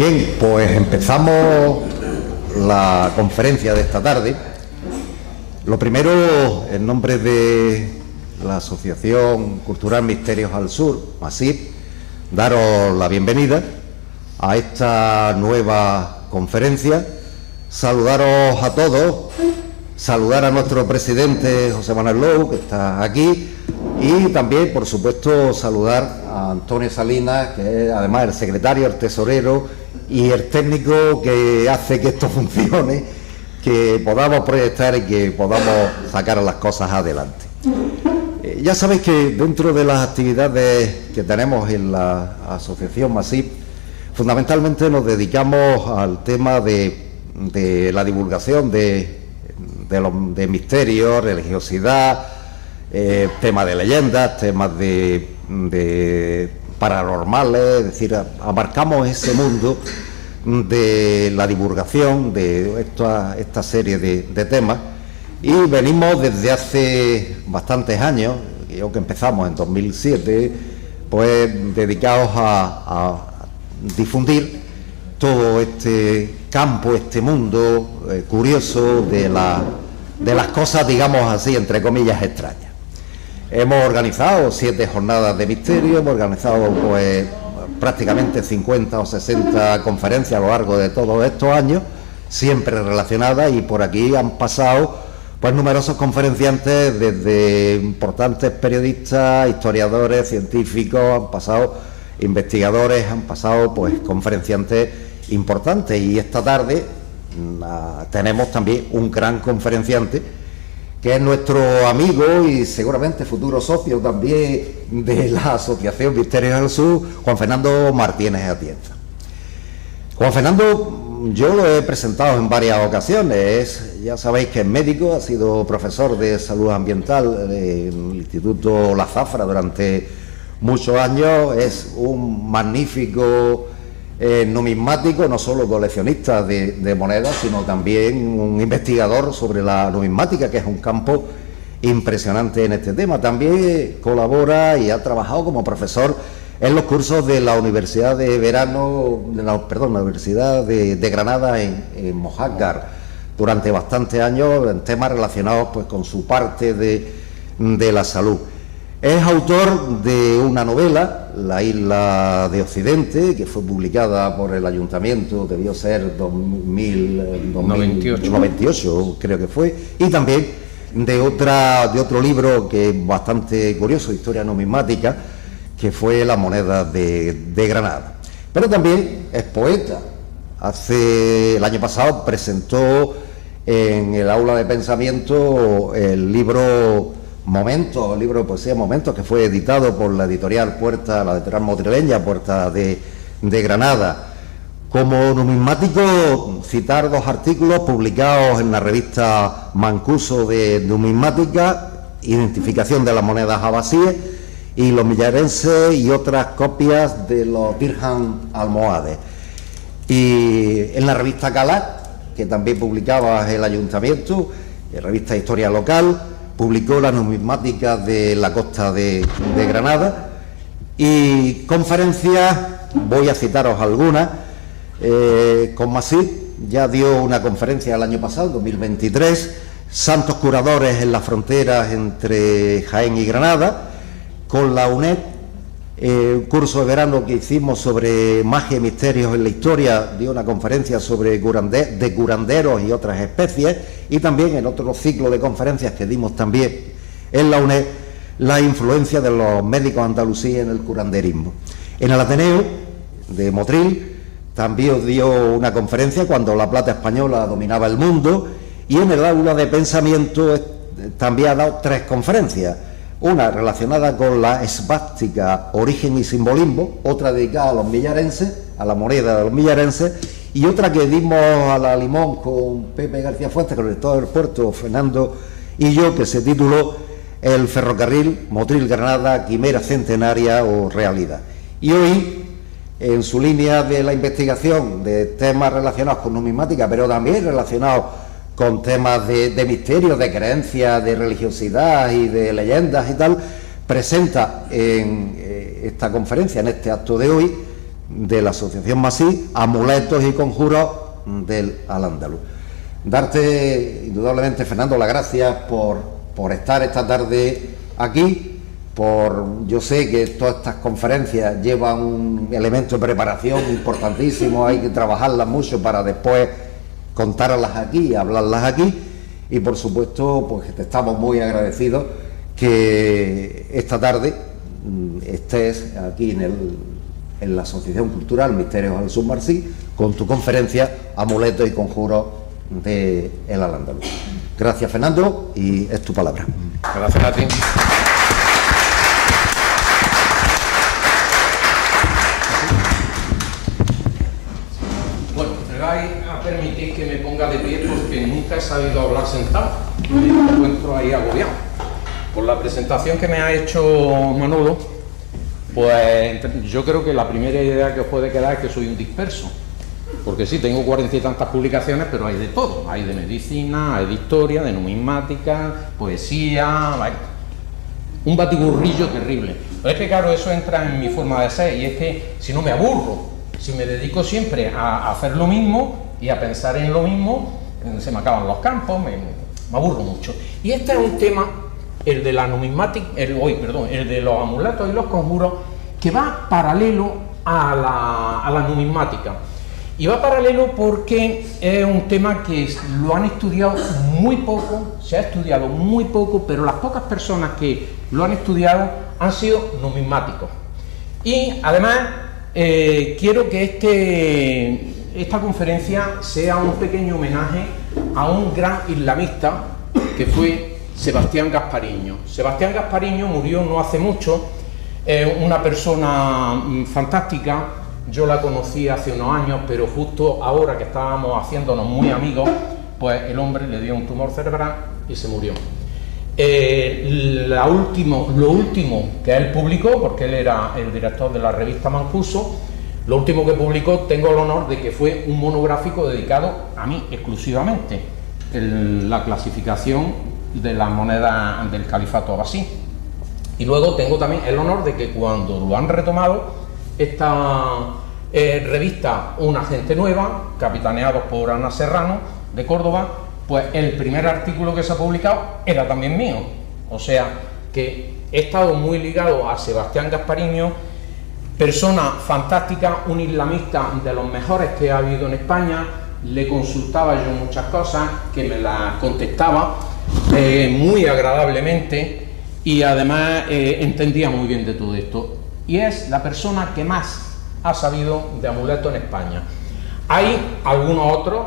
Bien, pues empezamos la conferencia de esta tarde. Lo primero, en nombre de la Asociación Cultural Misterios al Sur, MASIP, daros la bienvenida a esta nueva conferencia, saludaros a todos, saludar a nuestro presidente José Manuel Lou, que está aquí, y también, por supuesto, saludar a Antonio Salinas, que es además el secretario, el tesorero y el técnico que hace que esto funcione, que podamos proyectar y que podamos sacar las cosas adelante. Ya sabéis que dentro de las actividades que tenemos en la Asociación MASIP, fundamentalmente nos dedicamos al tema de la divulgación de misterios, religiosidad, temas de leyendas, temas de paranormales, es decir, abarcamos ese mundo de la divulgación de esta serie de temas, y venimos desde hace bastantes años, creo que empezamos en 2007, pues dedicados a difundir todo este campo, este mundo curioso de las cosas, digamos así, entre comillas, extrañas. Hemos organizado 7 jornadas de misterio, hemos organizado pues prácticamente 50 o 60 conferencias a lo largo de todos estos años, siempre relacionadas, y por aquí han pasado pues numerosos conferenciantes, desde importantes periodistas, historiadores, científicos, han pasado investigadores, han pasado pues conferenciantes importantes, y esta tarde tenemos también un gran conferenciante que es nuestro amigo y seguramente futuro socio también de la Asociación Misterios del Sur, Juan Fernando Martínez Atienza. Juan Fernando, yo lo he presentado en varias ocasiones, ya sabéis que es médico, ha sido profesor de salud ambiental en el Instituto La Zafra durante muchos años, es un magnífico numismático, no solo coleccionista de monedas, sino también un investigador sobre la numismática, que es un campo impresionante en este tema. También colabora y ha trabajado como profesor en los cursos de la Universidad de Verano, la Universidad de Granada en Mojácar, durante bastantes años, en temas relacionados pues con su parte de la salud. Es autor de una novela, La Isla de Occidente, que fue publicada por el Ayuntamiento, debió ser 2098, creo que fue, y también de otro libro que es bastante curioso, Historia numismática, que fue La moneda de Granada. Pero también es poeta. El año pasado presentó en el aula de pensamiento el libro Momentos, el libro de poesía Momentos, que fue editado por la editorial madrileña Puerta de Granada. Como numismático, citar 2 artículos publicados en la revista Mancuso de Numismática, Identificación de las monedas abasíes y los millarenses, y otras copias de los dirham almohades. Y en la revista Calat, que también publicaba el Ayuntamiento, la revista Historia Local, publicó la numismática de la costa de Granada. Y conferencias, voy a citaros algunas. Con MASIP ya dio una conferencia el año pasado, 2023, Santos Curadores en las fronteras entre Jaén y Granada. Con la UNED, un curso de verano que hicimos sobre magia y misterios en la historia, dio una conferencia sobre curanderos y otras especies, y también en otro ciclo de conferencias que dimos también en la UNED, la influencia de los médicos andalusíes en el curanderismo. En el Ateneo de Motril también dio una conferencia cuando la plata española dominaba el mundo, y en el aula de pensamiento también ha dado 3 conferencias. Una relacionada con la esvástica, origen y simbolismo, otra dedicada a los millarenses, a la moneda de los millarenses, y otra que dimos a la Limón con Pepe García Fuentes, con el director del puerto, Fernando y yo, que se tituló El ferrocarril Motril-Granada, quimera centenaria o realidad. Y hoy, en su línea de la investigación de temas relacionados con numismática, pero también relacionados con temas de misterio, de creencias, de religiosidad y de leyendas y tal, presenta en esta conferencia, en este acto de hoy, de la Asociación Masí, Amuletos y Conjuros del Al-Ándalus. Darte, indudablemente, Fernando, las gracias por estar esta tarde aquí. Yo sé que todas estas conferencias llevan un elemento de preparación importantísimo, hay que trabajarlas mucho para después contarlas aquí, hablarlas aquí, y por supuesto pues te estamos muy agradecidos que esta tarde estés aquí en la Asociación Cultural Misterios al Sur Marcí con tu conferencia Amuletos y Conjuros de el Al-Ándalus. Gracias, Fernando, y es tu palabra. Gracias a ti. Bueno, me vais a permitir que me ponga de pie porque nunca he sabido hablar sentado. Me encuentro ahí agobiado. Por la presentación que me ha hecho Manolo, pues yo creo que la primera idea que os puede quedar es que soy un disperso. Porque sí, tengo 40 y tantas publicaciones, pero hay de todo. Hay de medicina, hay de historia, de numismática, poesía, un batiburrillo terrible. Pero es que claro, eso entra en mi forma de ser, y es que si no me aburro, si me dedico siempre a hacer lo mismo y a pensar en lo mismo, se me acaban los campos, me aburro mucho. Y este es un tema, el de la numismática, el de los amuletos y los conjuros, que va paralelo a la numismática. Y va paralelo porque es un tema que lo han estudiado muy poco, se ha estudiado muy poco, pero las pocas personas que lo han estudiado han sido numismáticos. Y además quiero que esta conferencia sea un pequeño homenaje a un gran islamista que fue Sebastián Gaspariño. Sebastián Gaspariño murió no hace mucho, una persona fantástica. Yo la conocí hace unos años, pero justo ahora que estábamos haciéndonos muy amigos, pues el hombre le dio un tumor cerebral y se murió. Lo último que él publicó, porque él era el director de la revista Mancuso, lo último que publicó, tengo el honor de que fue un monográfico dedicado a mí exclusivamente, la clasificación de las monedas del califato abasí. Y luego tengo también el honor de que cuando lo han retomado, esta revista Una Gente Nueva, capitaneados por Ana Serrano de Córdoba, pues el primer artículo que se ha publicado era también mío. O sea que he estado muy ligado a Sebastián Gaspariño, persona fantástica, un islamista de los mejores que ha habido en España. Le consultaba yo muchas cosas, que me las contestaba muy agradablemente, y además entendía muy bien de todo esto. Y es la persona que más ha sabido de amuletos en España. Hay algunos otros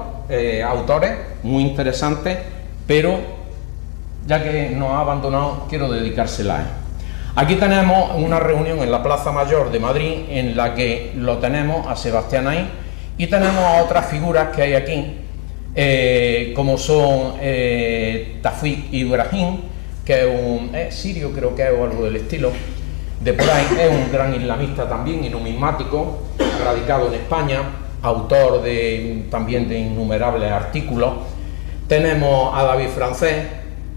autores muy interesantes, pero ya que nos ha abandonado, quiero dedicársela a él. Aquí tenemos una reunión en la Plaza Mayor de Madrid, en la que lo tenemos a Sebastián ahí, y tenemos a otras figuras que hay aquí, como son Tafik Ibrahim, que es un sirio, creo que es, o algo del estilo, de por ahí. Es un gran islamista también y numismático, radicado en España, autor también de innumerables artículos. Tenemos a David Francés,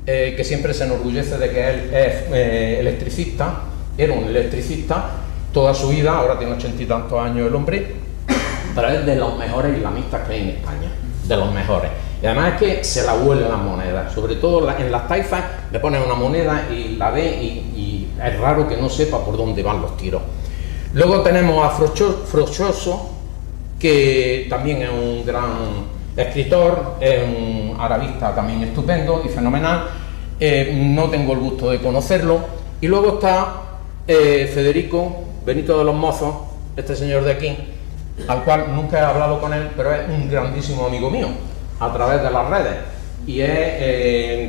que siempre se enorgullece de que él es electricista, era un electricista toda su vida, ahora tiene 80 y tantos años el hombre, pero es de los mejores islamistas que hay en España, de los mejores. Y además es que se la huelen las monedas, sobre todo en las taifas le ponen una moneda y la ve y es raro que no sepa por dónde van los tiros. Luego tenemos a Frochoso, que también es un gran escritor, es un arabista también estupendo y fenomenal. No tengo el gusto de conocerlo. Y luego está Federico Benito de los Mozos, este señor de aquí, al cual nunca he hablado con él, pero es un grandísimo amigo mío a través de las redes, y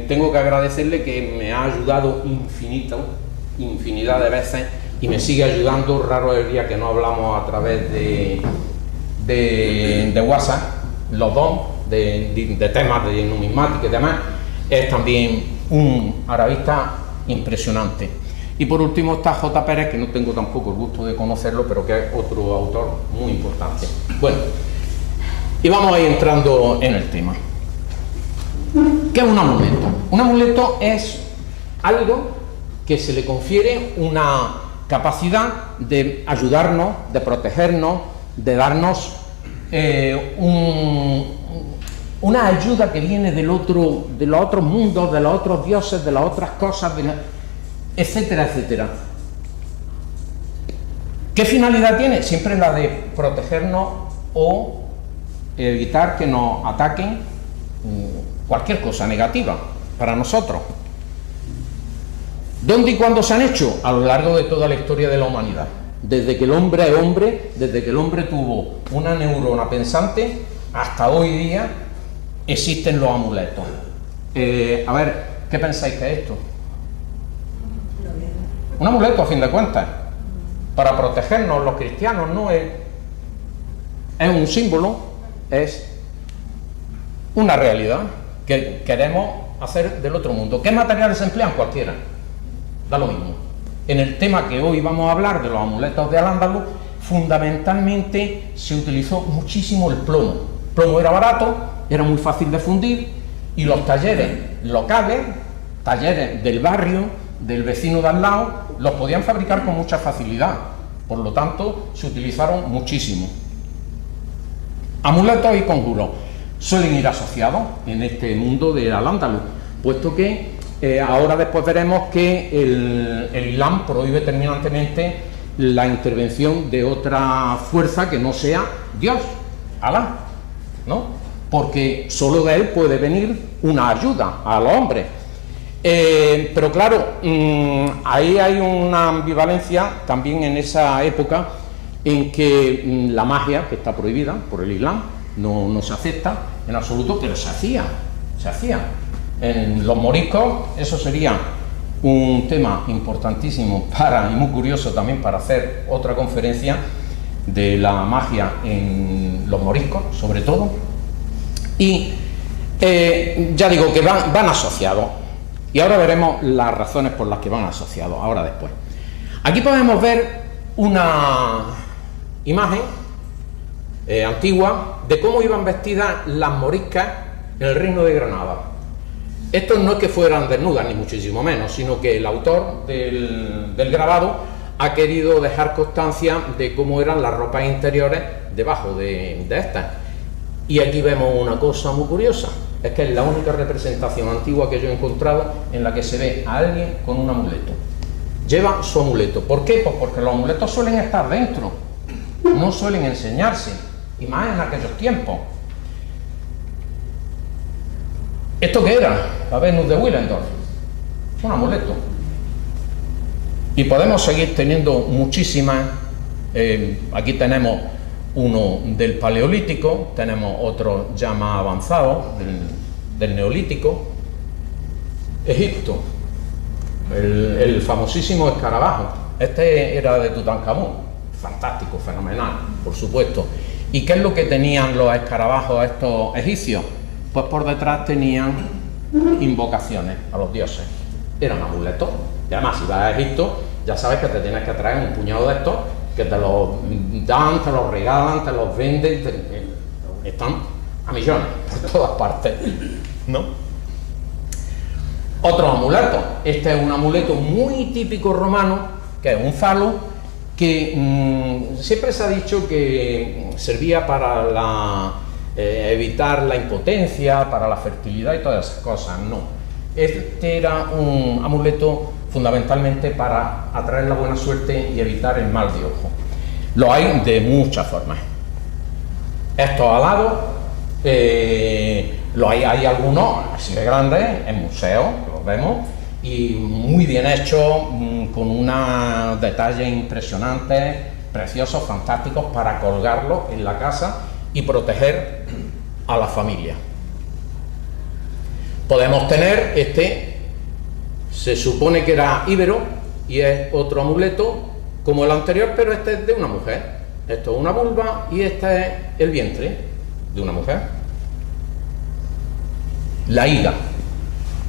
tengo que agradecerle que me ha ayudado infinidad de veces, y me sigue ayudando. Raro es el día que no hablamos a través de WhatsApp, los dos, de temas de numismática y demás. Es también un arabista impresionante. Y por último está J. Pérez, que no tengo tampoco el gusto de conocerlo, pero que es otro autor muy importante. Bueno, y vamos a ir entrando en el tema. ¿Qué es un amuleto? Un amuleto es algo que se le confiere una capacidad de ayudarnos, de protegernos, de darnos una ayuda que viene de los otros mundos, de los otros dioses, de las otras cosas, etcétera, etcétera. ¿Qué finalidad tiene? Siempre la de protegernos o evitar que nos ataquen cualquier cosa negativa para nosotros. ¿Dónde y cuándo se han hecho? A lo largo de toda la historia de la humanidad. Desde que el hombre es hombre, desde que el hombre tuvo una neurona pensante, hasta hoy día existen los amuletos. A ver, ¿qué pensáis que es esto? Un amuleto, a fin de cuentas, para protegernos los cristianos, ¿no? Es un símbolo, es una realidad que queremos hacer del otro mundo. ¿Qué materiales se emplean? Cualquiera, da lo mismo. En el tema que hoy vamos a hablar de los amuletos de Al-Ándalus, fundamentalmente se utilizó muchísimo el plomo. El plomo era barato, era muy fácil de fundir, y los talleres locales, talleres del barrio, del vecino de al lado, los podían fabricar con mucha facilidad. Por lo tanto, se utilizaron muchísimo. Amuletos y conjuros suelen ir asociados en este mundo de Al-Ándalus, puesto que ahora después veremos que el Islam prohíbe terminantemente la intervención de otra fuerza que no sea Dios, Alá, ¿no? Porque solo de él puede venir una ayuda a los hombres. Pero claro, ahí hay una ambivalencia también en esa época en que la magia, que está prohibida por el Islam, no se acepta en absoluto, pero se hacía. En los moriscos eso sería un tema importantísimo y muy curioso también para hacer otra conferencia de la magia en los moriscos, sobre todo. Y ya digo que van asociados. Y ahora veremos las razones por las que van asociados, ahora después. Aquí podemos ver una imagen antigua de cómo iban vestidas las moriscas en el Reino de Granada. Estos no es que fueran desnudas, ni muchísimo menos, sino que el autor del grabado ha querido dejar constancia de cómo eran las ropas interiores debajo de estas. Y aquí vemos una cosa muy curiosa, es que es la única representación antigua que yo he encontrado en la que se ve a alguien con un amuleto. Lleva su amuleto. ¿Por qué? Pues porque los amuletos suelen estar dentro, no suelen enseñarse, y más en aquellos tiempos. ¿Esto qué era? La Venus de Willendorf. Un amuleto. Y podemos seguir teniendo muchísimas. Aquí tenemos uno del Paleolítico, tenemos otro ya más avanzado, del Neolítico. Egipto, el famosísimo escarabajo. Este era de Tutankamón. Fantástico, fenomenal, por supuesto. ¿Y qué es lo que tenían los escarabajos estos egipcios? Pues por detrás tenían invocaciones a los dioses. Eran amuletos. Y además, si vas a Egipto, ya sabes que te tienes que traer un puñado de estos, que te los dan, te los regalan, te los venden, están a millones por todas partes, ¿no? Otros amuletos. Este es un amuleto muy típico romano, que es un falo, que siempre se ha dicho que servía para evitar la impotencia, para la fertilidad y todas esas cosas. No. Este era un amuleto fundamentalmente para atraer la buena suerte y evitar el mal de ojo. Lo hay de muchas formas. Estos alados, hay algunos así de grandes en museos, los vemos, y muy bien hechos, con unos detalles impresionantes, preciosos, fantásticos, para colgarlos en la casa y proteger a la familia. Podemos tener se supone que era íbero y es otro amuleto como el anterior, pero este es de una mujer. Esto es una vulva y este es el vientre de una mujer. La higa.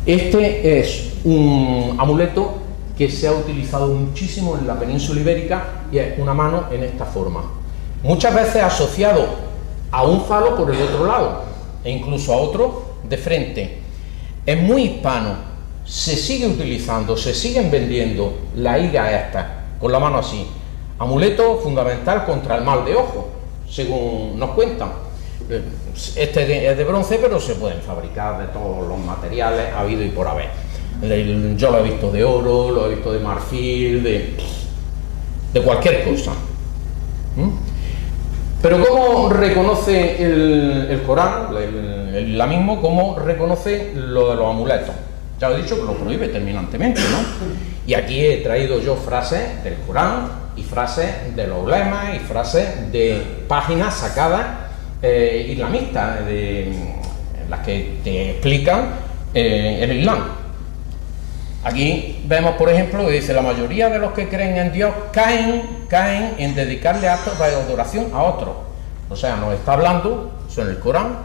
Este es un amuleto que se ha utilizado muchísimo en la península ibérica y es una mano en esta forma. Muchas veces asociado a un falo por el otro lado e incluso a otro de frente. Es muy hispano, se sigue utilizando, se siguen vendiendo la higa esta con la mano así. Amuleto fundamental contra el mal de ojo, según nos cuentan. Este es de bronce, pero se pueden fabricar de todos los materiales habido y por haber. Yo lo he visto de oro, lo he visto de marfil, de cualquier cosa. Pero ¿cómo reconoce el Corán, el islamismo, cómo reconoce lo de los amuletos? Ya os he dicho que lo prohíbe terminantemente, ¿no? Y aquí he traído yo frases del Corán y frases de los ulemas y frases de páginas sacadas islamistas, en las que te explican el Islam. Aquí vemos, por ejemplo, que dice: la mayoría de los que creen en Dios caen en dedicarle actos de adoración a otros. O sea, nos está hablando, eso en el Corán,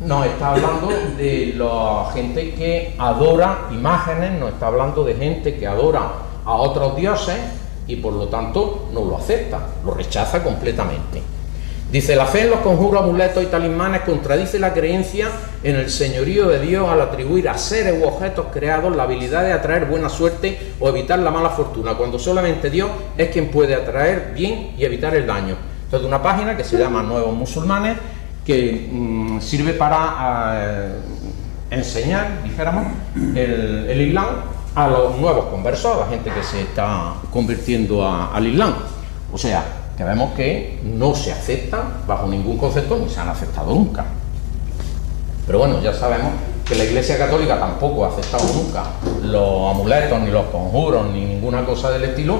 nos está hablando de la gente que adora imágenes, nos está hablando de gente que adora a otros dioses y por lo tanto no lo acepta, lo rechaza completamente. Dice: la fe en los conjuros, amuletos y talismanes contradice la creencia en el señorío de Dios al atribuir a seres u objetos creados la habilidad de atraer buena suerte o evitar la mala fortuna, cuando solamente Dios es quien puede atraer bien y evitar el daño. Esto es de una página que se llama Nuevos Musulmanes, que sirve para enseñar, dijéramos, el Islam a los nuevos conversos, a la gente que se está convirtiendo al Islam. O sea, que vemos que no se aceptan bajo ningún concepto, ni se han aceptado nunca. Pero bueno, ya sabemos que la Iglesia Católica tampoco ha aceptado nunca los amuletos, ni los conjuros, ni ninguna cosa del estilo,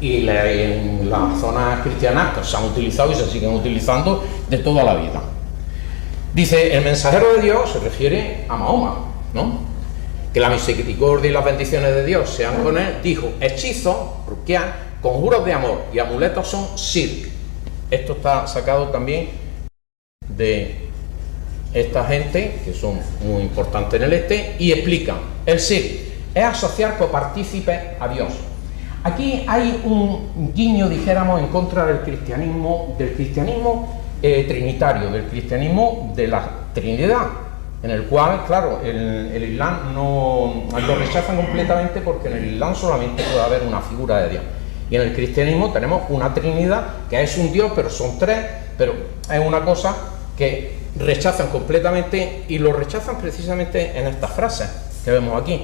y en las zonas cristianas pues, se han utilizado y se siguen utilizando de toda la vida. Dice: el mensajero de Dios se refiere a Mahoma, ¿no? Que la misericordia y las bendiciones de Dios sean con él. Dijo: hechizos, ruqyah, conjuros de amor y amuletos son shirk. Esto está sacado también de esta gente, que son muy importantes en el este, y explican: el shirk es asociar copartícipes a Dios. Aquí hay un guiño, dijéramos, en contra del cristianismo trinitario, del cristianismo de la Trinidad, en el cual, claro, el Islam lo rechazan completamente, porque en el Islam solamente puede haber una figura de Dios. Y en el cristianismo tenemos una Trinidad, que es un Dios, pero son tres, pero es una cosa que rechazan completamente, y lo rechazan precisamente en estas frases que vemos aquí.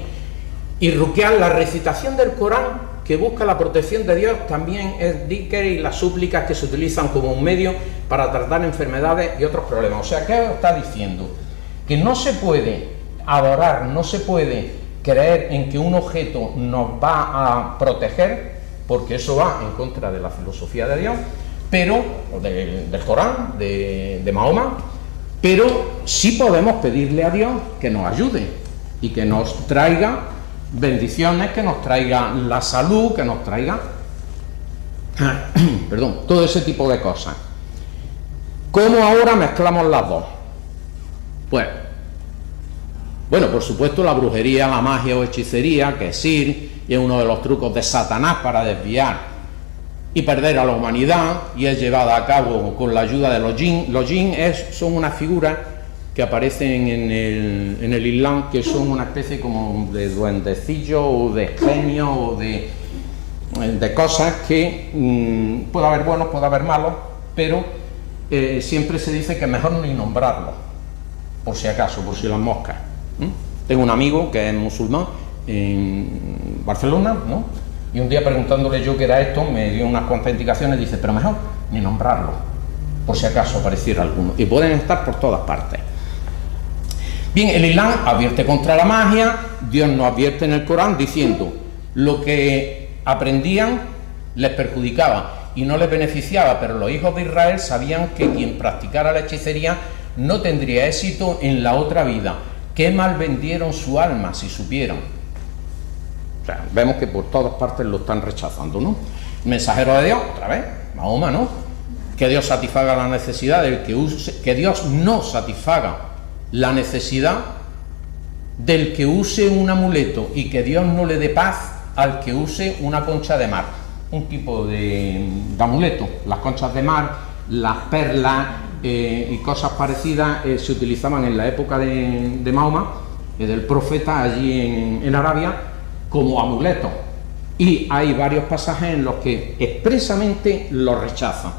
Y ruqyah, la recitación del Corán que busca la protección de Dios, también es dhikr y las súplicas que se utilizan como un medio para tratar enfermedades y otros problemas. O sea, ¿qué está diciendo? Que no se puede adorar, no se puede creer en que un objeto nos va a proteger, porque eso va en contra de la filosofía de Dios, pero del Corán, de Mahoma, pero sí podemos pedirle a Dios que nos ayude y que nos traiga bendiciones, que nos traiga la salud, que nos traiga perdón, todo ese tipo de cosas. ¿Cómo ahora mezclamos las dos? Pues, bueno, por supuesto la brujería, la magia o hechicería, que es Sir, y es uno de los trucos de Satanás para desviar y perder a la humanidad, y es llevada a cabo con la ayuda de los jinn. Los jinn son unas figuras que aparecen en el Islam, que son una especie como de duendecillo o de genio o de cosas que puede haber buenos, puede haber malos, pero siempre se dice que es mejor ni nombrarlos, por si acaso, por si las moscas. Tengo un amigo que es musulmán en Barcelona, ¿no? Y un día preguntándole yo qué era esto, me dio unas cuantas indicaciones, dice: pero mejor ni nombrarlo, por si acaso apareciera alguno, y pueden estar por todas partes. Bien, el Islam advierte contra la magia. Dios nos advierte en el Corán diciendo: lo que aprendían les perjudicaba y no les beneficiaba, pero los hijos de Israel sabían que quien practicara la hechicería no tendría éxito en la otra vida. Qué mal vendieron su alma si supieran. O sea, vemos que por todas partes lo están rechazando, ¿no? Mensajero de Dios, otra vez, Mahoma, ¿no? Que Dios satisfaga la necesidad del que use, que Dios no satisfaga la necesidad del que use un amuleto, y que Dios no le dé paz al que use una concha de mar. Un tipo de amuleto. Las conchas de mar, las perlas y cosas parecidas se utilizaban en la época de Mahoma, del profeta allí en Arabia, como amuletos. Y hay varios pasajes en los que expresamente lo rechaza.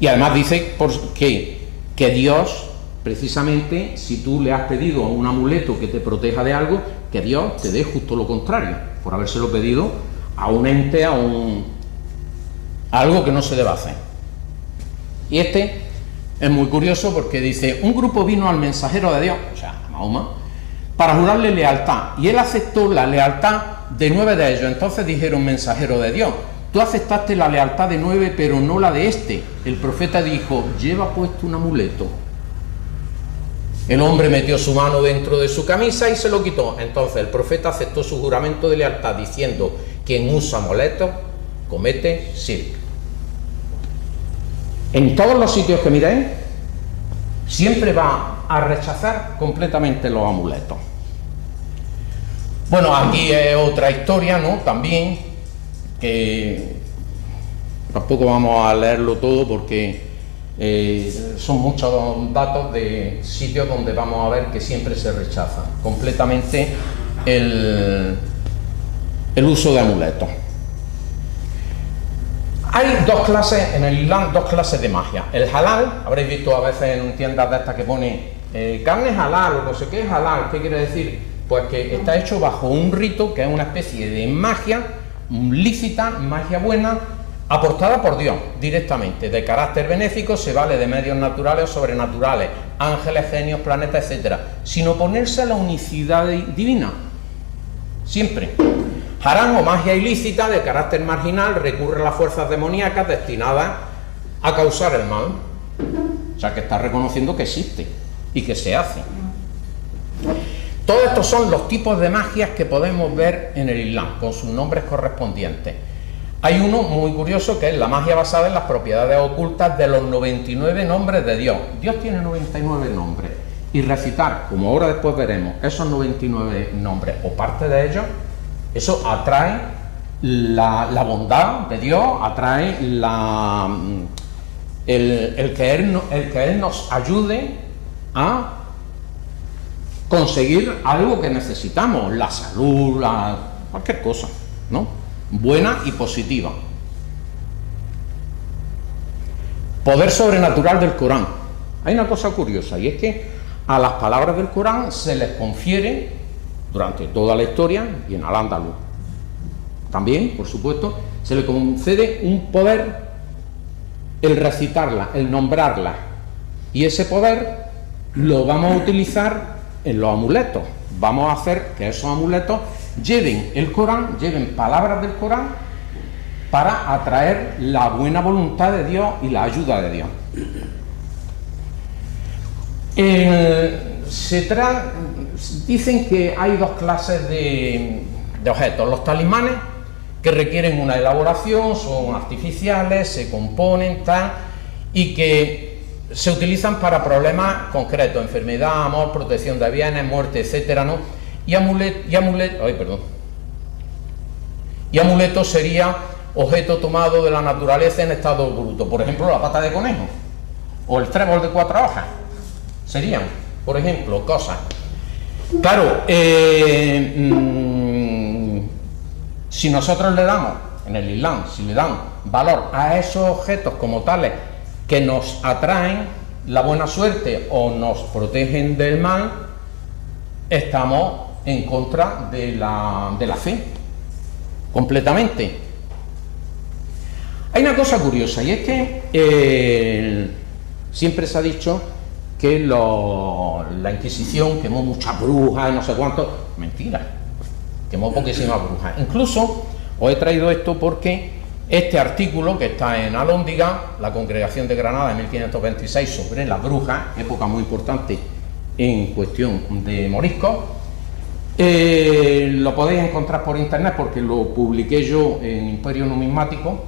Y además dice que Dios, precisamente, si tú le has pedido un amuleto que te proteja de algo, que Dios te dé justo lo contrario, por habérselo pedido a un ente, a algo que no se debe hacer. Y este es muy curioso porque dice: un grupo vino al mensajero de Dios, o sea, a Mahoma, para jurarle lealtad, y él aceptó la lealtad de 9 de ellos. Entonces dijeron: mensajero de Dios, tú aceptaste la lealtad de 9, pero no la de este. El profeta dijo: lleva puesto un amuleto. El hombre metió su mano dentro de su camisa y se lo quitó. Entonces el profeta aceptó su juramento de lealtad, diciendo: quien usa amuletos comete shirk. En todos los sitios que miréis, siempre va a rechazar completamente los amuletos. Bueno, aquí es otra historia, ¿no? También, que tampoco vamos a leerlo todo porque son muchos datos de sitios donde vamos a ver que siempre se rechaza completamente el uso de amuletos. Hay dos clases en el Islam, dos clases de magia. El halal, habréis visto a veces en tiendas de estas que pone carne halal o no sé qué es halal. ¿Qué quiere decir? Pues que está hecho bajo un rito que es una especie de magia lícita, magia buena, aportada por Dios directamente, de carácter benéfico, se vale de medios naturales o sobrenaturales, ángeles, genios, planetas, etcétera, sin oponerse a la unicidad divina. Siempre. Harán o magia ilícita de carácter marginal, recurre a las fuerzas demoníacas destinadas a causar el mal. O sea que está reconociendo que existe y que se hace. Todos estos son los tipos de magias que podemos ver en el Islam, con sus nombres correspondientes. Hay uno muy curioso que es la magia basada en las propiedades ocultas de los 99 nombres de Dios. Dios tiene 99 nombres. Y recitar, como ahora después veremos, esos 99 nombres o parte de ellos, eso atrae la bondad de Dios, atrae el que Él nos ayude a conseguir algo que necesitamos, la salud, cualquier cosa, ¿no? Buena y positiva. Poder sobrenatural del Corán. Hay una cosa curiosa, y es que a las palabras del Corán se les confiere durante toda la historia, y en Al-Ándalus también, por supuesto, se le concede un poder, el recitarla, el nombrarla, y ese poder lo vamos a utilizar en los amuletos. Vamos a hacer que esos amuletos lleven el Corán, lleven palabras del Corán, para atraer la buena voluntad de Dios y la ayuda de Dios. Dicen que hay dos clases de objetos: los talismanes, que requieren una elaboración, son artificiales, se componen, tal, y que se utilizan para problemas concretos: enfermedad, amor, protección de bienes, muerte, etcétera, ¿no? Y amuleto sería objeto tomado de la naturaleza en estado bruto, por ejemplo la pata de conejo o el trébol de 4 hojas. Serían, por ejemplo, cosas. Claro, si nosotros le damos, en el Islam, si le dan valor a esos objetos como tales que nos atraen la buena suerte o nos protegen del mal, estamos en contra de la fe, completamente. Hay una cosa curiosa, y es que siempre se ha dicho que la Inquisición quemó muchas brujas y no sé cuánto. Mentira, quemó poquísimas brujas. Incluso os he traído esto porque este artículo que está en Alhóndiga, la Congregación de Granada en 1526, sobre las brujas, época muy importante en cuestión de moriscos, lo podéis encontrar por internet porque lo publiqué yo en Imperio Numismático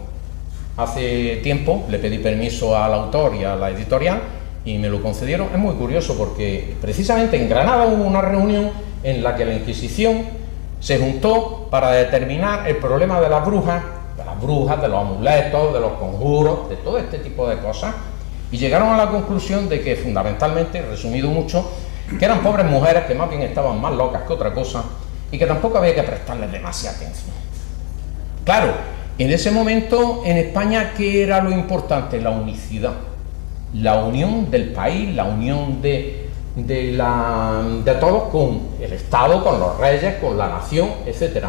hace tiempo. Le pedí permiso al autor y a la editorial y me lo concedieron. Es muy curioso porque precisamente en Granada hubo una reunión en la que la Inquisición se juntó para determinar el problema de las brujas, de los amuletos, de los conjuros, de todo este tipo de cosas, y llegaron a la conclusión de que fundamentalmente, resumido mucho, que eran pobres mujeres que más bien estaban más locas que otra cosa, y que tampoco había que prestarle demasiada atención. Claro, en ese momento en España, ¿qué era lo importante? La unicidad, la unión del país, la unión de todos con el Estado, con los reyes, con la nación, etc.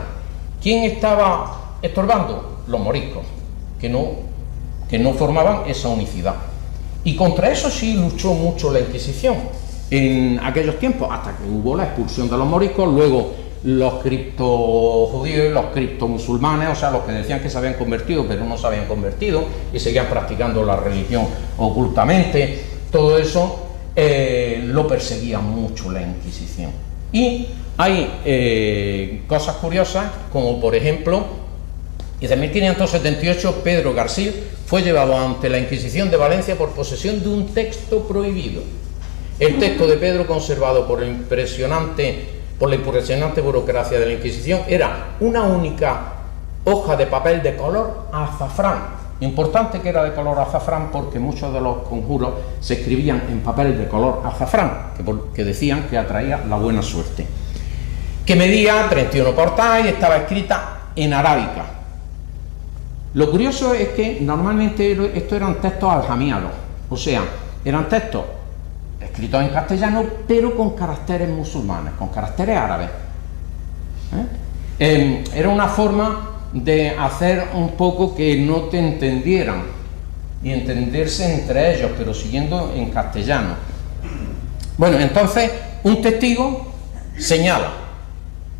¿Quién estaba estorbando? Los moriscos, que no formaban esa unicidad. Y contra eso sí luchó mucho la Inquisición en aquellos tiempos, hasta que hubo la expulsión de los moriscos, luego los criptojudíos y los criptomusulmanes, o sea, los que decían que se habían convertido pero no se habían convertido y seguían practicando la religión ocultamente. Todo eso lo perseguía mucho la Inquisición. Y hay cosas curiosas, como por ejemplo, desde 1578 Pedro García fue llevado ante la Inquisición de Valencia por posesión de un texto prohibido. El texto de Pedro, conservado por la impresionante burocracia de la Inquisición, era una única hoja de papel de color azafrán. Importante que era de color azafrán, porque muchos de los conjuros se escribían en papel de color azafrán, que decían que atraía la buena suerte. Que medía 31 portadas y estaba escrita en arábica. Lo curioso es que normalmente estos eran textos aljamiados, o sea, eran textos escritos en castellano, pero con caracteres musulmanes, con caracteres árabes. Era una forma de hacer un poco que no te entendieran y entenderse entre ellos, pero siguiendo en castellano. Bueno, entonces un testigo señala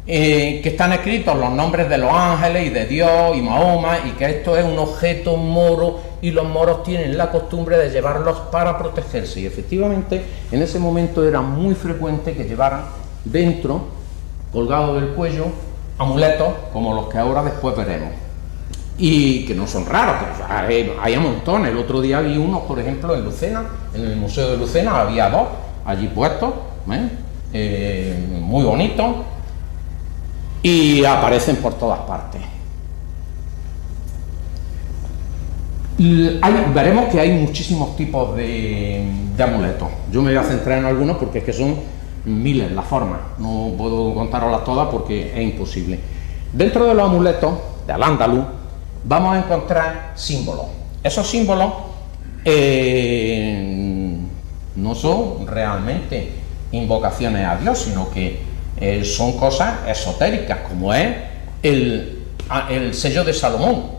que están escritos los nombres de los ángeles y de Dios y Mahoma, y que esto es un objeto moro y los moros tienen la costumbre de llevarlos para protegerse. Y efectivamente en ese momento era muy frecuente que llevaran dentro, colgado del cuello, amuletos como los que ahora después veremos, y que no son raros, pero hay a montones. El otro día vi unos, por ejemplo, en Lucena, en el Museo de Lucena había dos allí puestos, muy bonitos, y aparecen por todas partes. Veremos que hay muchísimos tipos de amuletos. Yo me voy a centrar en algunos porque es que son miles las formas, no puedo contaroslas todas porque es imposible. Dentro de los amuletos de Al-Ándalus vamos a encontrar símbolos. Esos símbolos no son realmente invocaciones a Dios, sino que son cosas esotéricas, como es el sello de Salomón,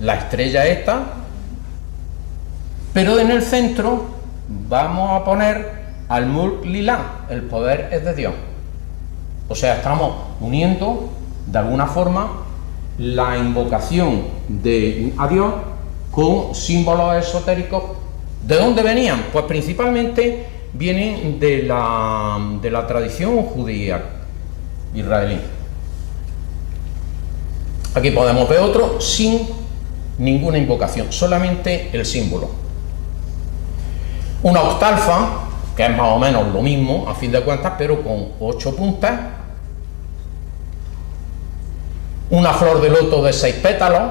la estrella esta, pero en el centro vamos a poner al Mulk Lillah, el poder es de Dios. O sea, estamos uniendo de alguna forma la invocación a Dios con símbolos esotéricos. ¿De dónde venían? Pues principalmente vienen de la tradición judía israelí. Aquí podemos ver otro sin ninguna invocación, solamente el símbolo. Una octalfa, que es más o menos lo mismo a fin de cuentas, pero con 8 puntas. Una flor de loto de 6 pétalos.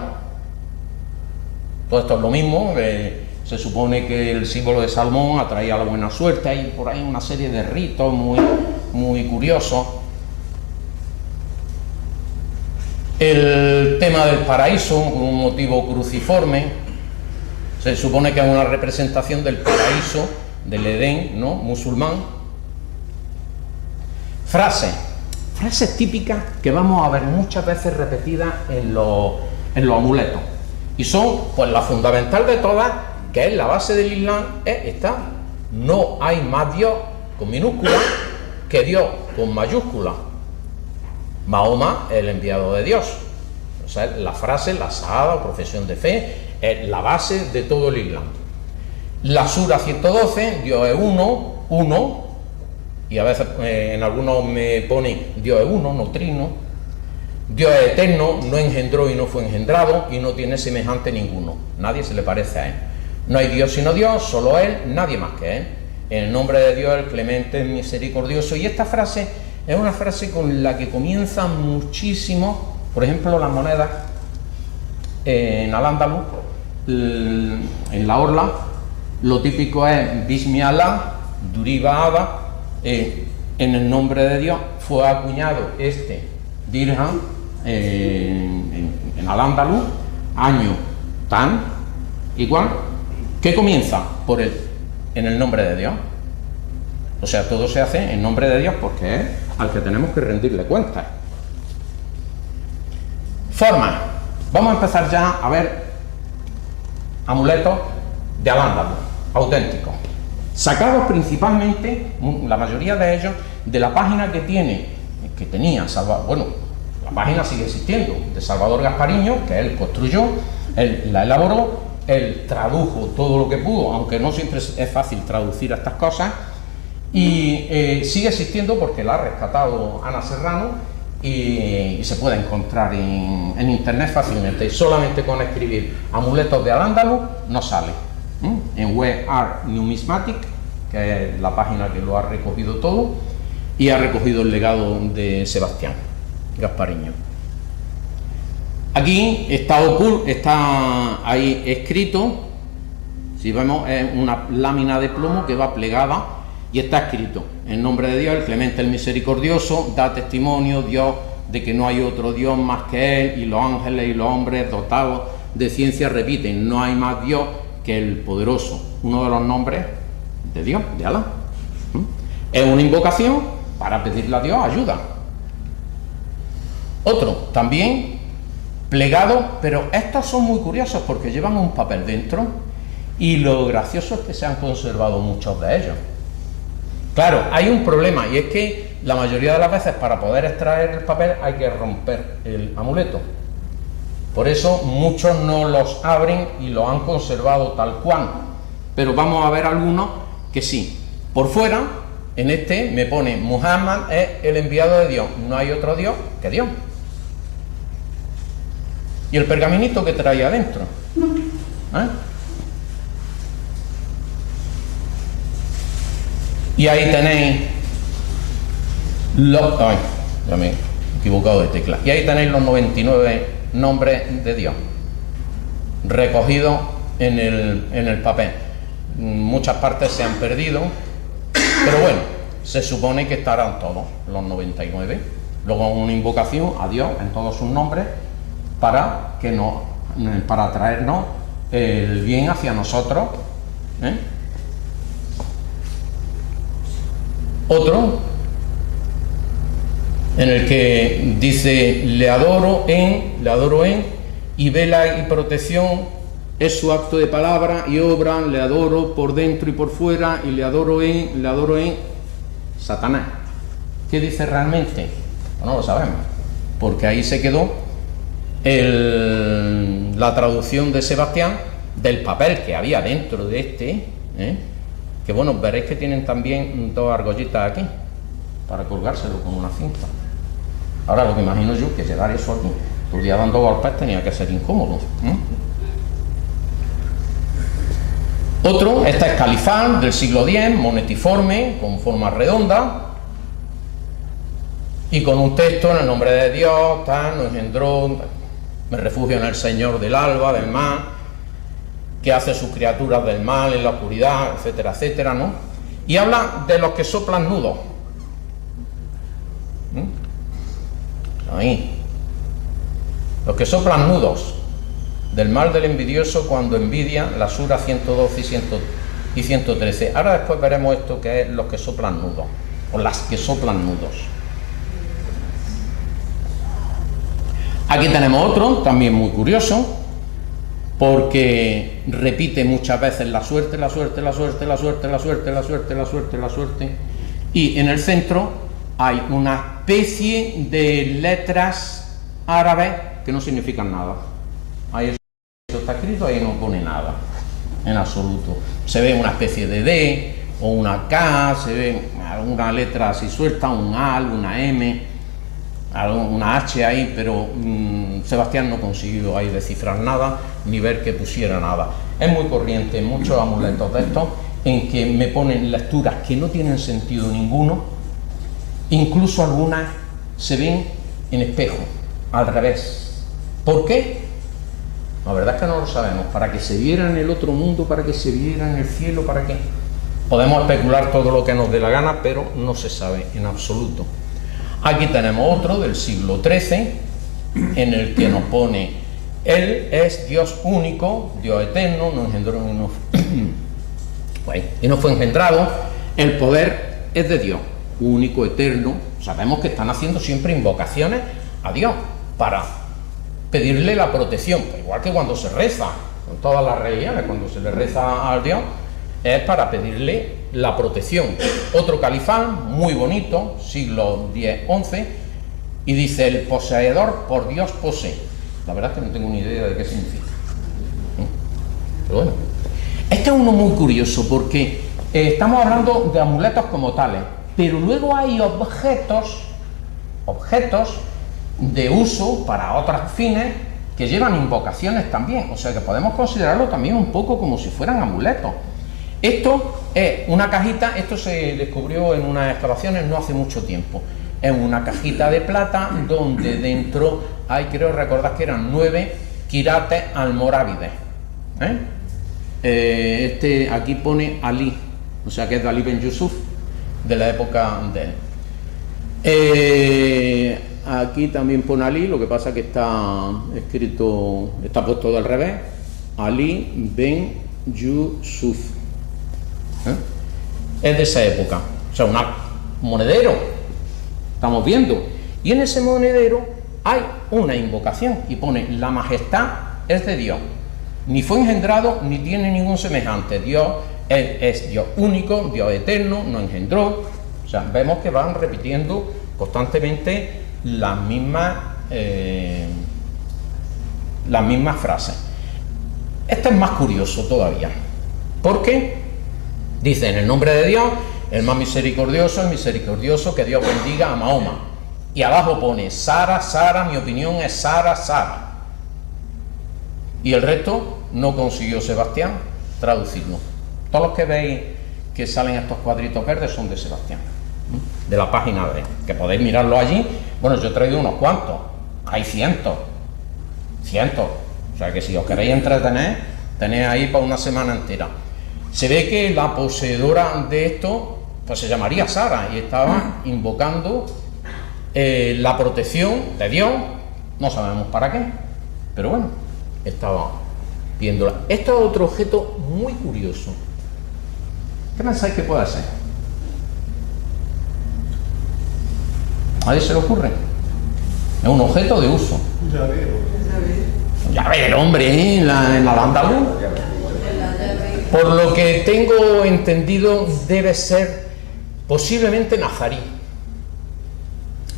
Todo esto es lo mismo. Se supone que el símbolo de Salomón atraía la buena suerte. Hay por ahí una serie de ritos muy curiosos. El tema del paraíso, con un motivo cruciforme. Se supone que es una representación del paraíso, del Edén, ¿no?, musulmán. Frases típicas que vamos a ver muchas veces repetidas en los amuletos. Y son, pues, la fundamental de todas, que es la base del Islam, es esta: no hay más Dios con minúscula que Dios con mayúscula. Mahoma es el enviado de Dios. O sea, la frase, la Shahada o profesión de fe, es la base de todo el Islam. La Sura 112, Dios es uno, y a veces en algunos me pone Dios es uno, no trino. Dios es eterno, no engendró y no fue engendrado, y no tiene semejante ninguno. Nadie se le parece a él. No hay Dios sino Dios, solo él, nadie más que él. En el nombre de Dios, el clemente, el misericordioso. Y esta frase es una frase con la que comienzan muchísimo, por ejemplo, las monedas en Al-Ándalus, en la orla. Lo típico es Bismi Allah, Duriba Ada, en el nombre de Dios fue acuñado este dirham en Al-Ándalus, año tan igual, que comienza por en el nombre de Dios. O sea, todo se hace en nombre de Dios porque es al que tenemos que rendirle cuentas. Formas. Vamos a empezar ya a ver amuletos de Al-Ándalus, auténticos, sacados principalmente, la mayoría de ellos, de la página que tenía Salvador. Bueno, la página sigue existiendo, de Salvador Gaspariño, que él construyó, él la elaboró, él tradujo todo lo que pudo, aunque no siempre es fácil traducir estas cosas, y sigue existiendo porque la ha rescatado Ana Serrano, y se puede encontrar en internet fácilmente, y solamente con escribir amuletos de Al-Ándalus no sale. En We Are Numismatic, que es la página que lo ha recogido todo, y ha recogido el legado de Sebastián Gaspariño. Aquí está ahí escrito, si vemos, es una lámina de plomo que va plegada y está escrito: en nombre de Dios, el clemente, el misericordioso, da testimonio Dios de que no hay otro Dios más que Él, y los ángeles y los hombres dotados de ciencia repiten: no hay más Dios que el poderoso. Uno de los nombres de Dios, de Alá. Es una invocación para pedirle a Dios ayuda. Otro, también plegado, pero estos son muy curiosos porque llevan un papel dentro, y lo gracioso es que se han conservado muchos de ellos. Claro, hay un problema, y es que la mayoría de las veces para poder extraer el papel hay que romper el amuleto. Por eso muchos no los abren y los han conservado tal cual. Pero vamos a ver algunos que sí. Por fuera, en este me pone: Muhammad es el enviado de Dios, no hay otro Dios que Dios. Y el pergaminito que trae adentro, y ahí tenéis los... Ay, ya me he equivocado de tecla. Y ahí tenéis los 99 nombres de Dios recogidos en el papel. Muchas partes se han perdido, pero bueno, se supone que estarán todos los 99. Luego una invocación a Dios en todos sus nombres para traernos el bien hacia nosotros. Otro en el que dice: le adoro en, y vela y protección es su acto de palabra y obra, le adoro por dentro y por fuera, y le adoro en Satanás. ¿Qué dice realmente? No lo sabemos, porque ahí se quedó la traducción de Sebastián del papel que había dentro de este, que bueno, veréis que tienen también dos argollitas aquí para colgárselo con una cinta. Ahora lo que imagino yo que llevar eso aquí todo el día dando golpes tenía que ser incómodo. Otro, esta es califán del siglo X, monetiforme, con forma redonda y con un texto: en el nombre de Dios, nos engendró, me refugio en el Señor del alba, del mar, que hace sus criaturas del mal en la oscuridad, etcétera, etcétera, ¿no? Y habla de los que soplan nudos. Ahí. Los que soplan nudos, del mal del envidioso cuando envidia, la sura 112 y 113. Ahora después veremos esto que es los que soplan nudos, o las que soplan nudos. Aquí tenemos otro, también muy curioso, porque repite muchas veces la suerte, la suerte, la suerte, la suerte, la suerte, la suerte, la suerte, la suerte, y en el centro hay una especie de letras árabes que no significan nada. Ahí eso está escrito, ahí no pone nada, en absoluto. Se ve una especie de D o una K, se ve alguna letra así suelta, un AL, una M, una H ahí, pero Sebastián no consiguió ahí descifrar nada, ni ver que pusiera nada. Es muy corriente en muchos amuletos de estos, en que me ponen lecturas que no tienen sentido ninguno, incluso algunas se ven en espejo, al revés. ¿Por qué? La verdad es que no lo sabemos. Para que se viera en el otro mundo, para que se viera en el cielo, ¿para qué? Podemos especular todo lo que nos dé la gana, pero no se sabe en absoluto. Aquí tenemos otro del siglo XIII, en el que nos pone: Él es Dios único, Dios eterno, no engendró y no fue engendrado. El poder es de Dios, único, eterno. Sabemos que están haciendo siempre invocaciones a Dios para pedirle la protección, igual que cuando se reza, con todas las religiones, cuando se le reza a Dios, es para pedirle la protección. Otro califán, muy bonito, siglo X-XI, y dice: el poseedor por Dios posee. La verdad es que no tengo ni idea de qué significa. Pero bueno, este es uno muy curioso, porque estamos hablando de amuletos como tales, pero luego hay objetos de uso para otros fines que llevan invocaciones también, o sea que podemos considerarlo también un poco como si fueran amuletos. Esto es una cajita, esto se descubrió en unas excavaciones no hace mucho tiempo. Es una cajita de plata donde dentro hay, creo recordar que eran 9 quilates almorávides. Aquí pone Ali, o sea que es de Ali Ben Yusuf, de la época de él. Aquí también pone Ali, lo que pasa que está escrito, está puesto del revés. Ali Ben Yusuf. Es de esa época, o sea, un monedero, estamos viendo, y en ese monedero hay una invocación y pone: la majestad es de Dios, ni fue engendrado ni tiene ningún semejante. Dios es Dios único, Dios eterno, no engendró. O sea, vemos que van repitiendo constantemente las mismas frases. Este es más curioso todavía, porque dice: en el nombre de Dios, el más misericordioso, el misericordioso, que Dios bendiga a Mahoma. Y abajo pone: Sara, Sara, mi opinión es Sara, Sara. Y el resto no consiguió Sebastián traducirlo. Todos los que veis que salen estos cuadritos verdes son de Sebastián, de la página de, que podéis mirarlo allí. Bueno, yo he traído unos cuantos, hay cientos. O sea que si os queréis entretener, tenéis ahí para una semana entera. Se ve que la poseedora de esto pues se llamaría Sara y estaba invocando la protección de Dios, no sabemos para qué, pero bueno, estaba viéndola. Esto es otro objeto muy curioso. ¿Qué pensáis que puede ser? ¿A nadie se le ocurre? Es un objeto de uso. Un llavero, hombre, en la andaluz. Por lo que tengo entendido, debe ser posiblemente nazarí,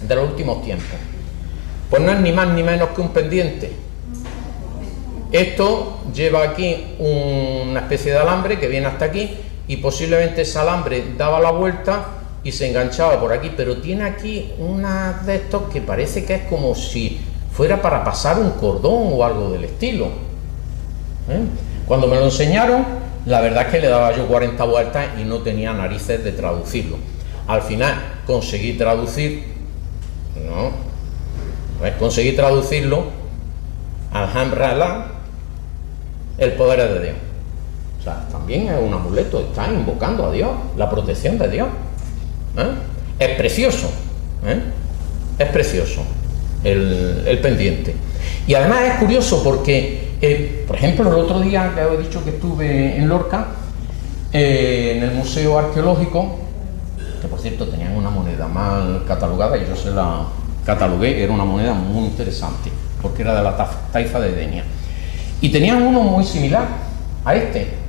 de los últimos tiempos. Pues no es ni más ni menos que un pendiente. Esto lleva aquí una especie de alambre que viene hasta aquí, y posiblemente ese alambre daba la vuelta y se enganchaba por aquí, pero tiene aquí una de estos que parece que es como si fuera para pasar un cordón o algo del estilo. Cuando me lo enseñaron, la verdad es que le daba yo 40 vueltas y no tenía narices de traducirlo. Al final conseguí traducirlo Alhamdulillah, el poder es de Dios. O sea, también es un amuleto, está invocando a Dios, la protección de Dios. Es precioso, es precioso el pendiente. Y además es curioso porque, por ejemplo, el otro día que os he dicho que estuve en Lorca, en el Museo Arqueológico, que por cierto tenían una moneda mal catalogada y yo se la catalogué, era una moneda muy interesante, porque era de la taifa de Denia. Y tenían uno muy similar a este.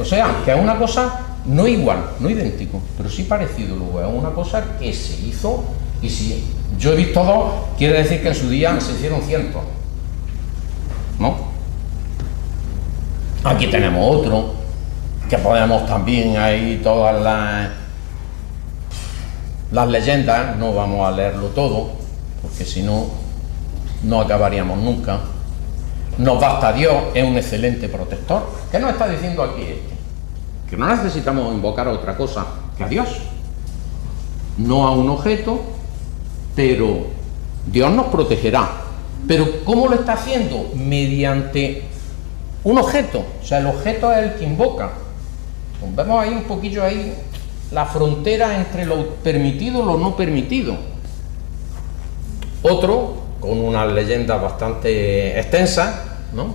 O sea, que es una cosa no igual, no idéntico, pero sí parecido. Luego es una cosa que se hizo, y si yo he visto dos, quiere decir que en su día se hicieron cientos, ¿no? Aquí tenemos otro, que podemos también, ahí todas las leyendas, no vamos a leerlo todo, porque si no, no acabaríamos nunca. Nos basta Dios, es un excelente protector. ¿Qué nos está diciendo aquí este? Que no necesitamos invocar a otra cosa que a Dios, no a un objeto, pero Dios nos protegerá. Pero ¿cómo lo está haciendo? Mediante un objeto. O sea, el objeto es el que invoca. Pues vemos ahí un poquillo ahí la frontera entre lo permitido y lo no permitido. Otro, con unas leyendas bastante extensas, ¿no?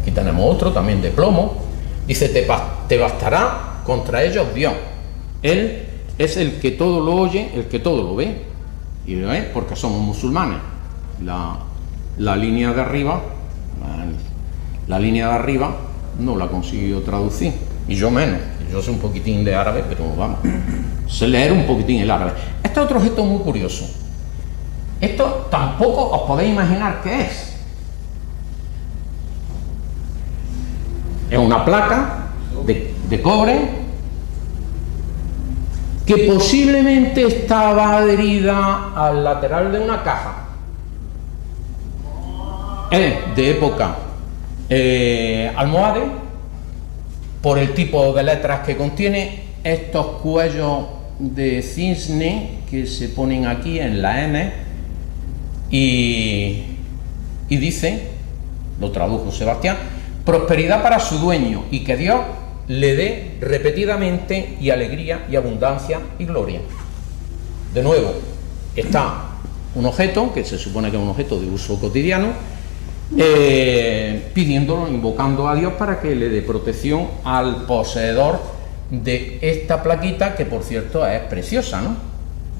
Aquí tenemos otro, también de plomo. Dice, te bastará contra ellos Dios. Él es el que todo lo oye, el que todo lo ve. Y lo ve porque somos musulmanes. La línea de arriba, no la he conseguido traducir. Y yo menos. Yo sé un poquitín de árabe, pero vamos, sé leer un poquitín el árabe. Este otro objeto muy curioso. Esto tampoco os podéis imaginar qué es. Es una placa de cobre que posiblemente estaba adherida al lateral de una caja. Es de época almohade, por el tipo de letras que contiene, estos cuellos de cisne que se ponen aquí en la M, y dice, lo tradujo Sebastián, prosperidad para su dueño y que Dios le dé repetidamente y alegría y abundancia y gloria. De nuevo, está un objeto, que se supone que es un objeto de uso cotidiano, pidiéndolo, invocando a Dios para que le dé protección al poseedor de esta plaquita, que por cierto es preciosa, ¿no?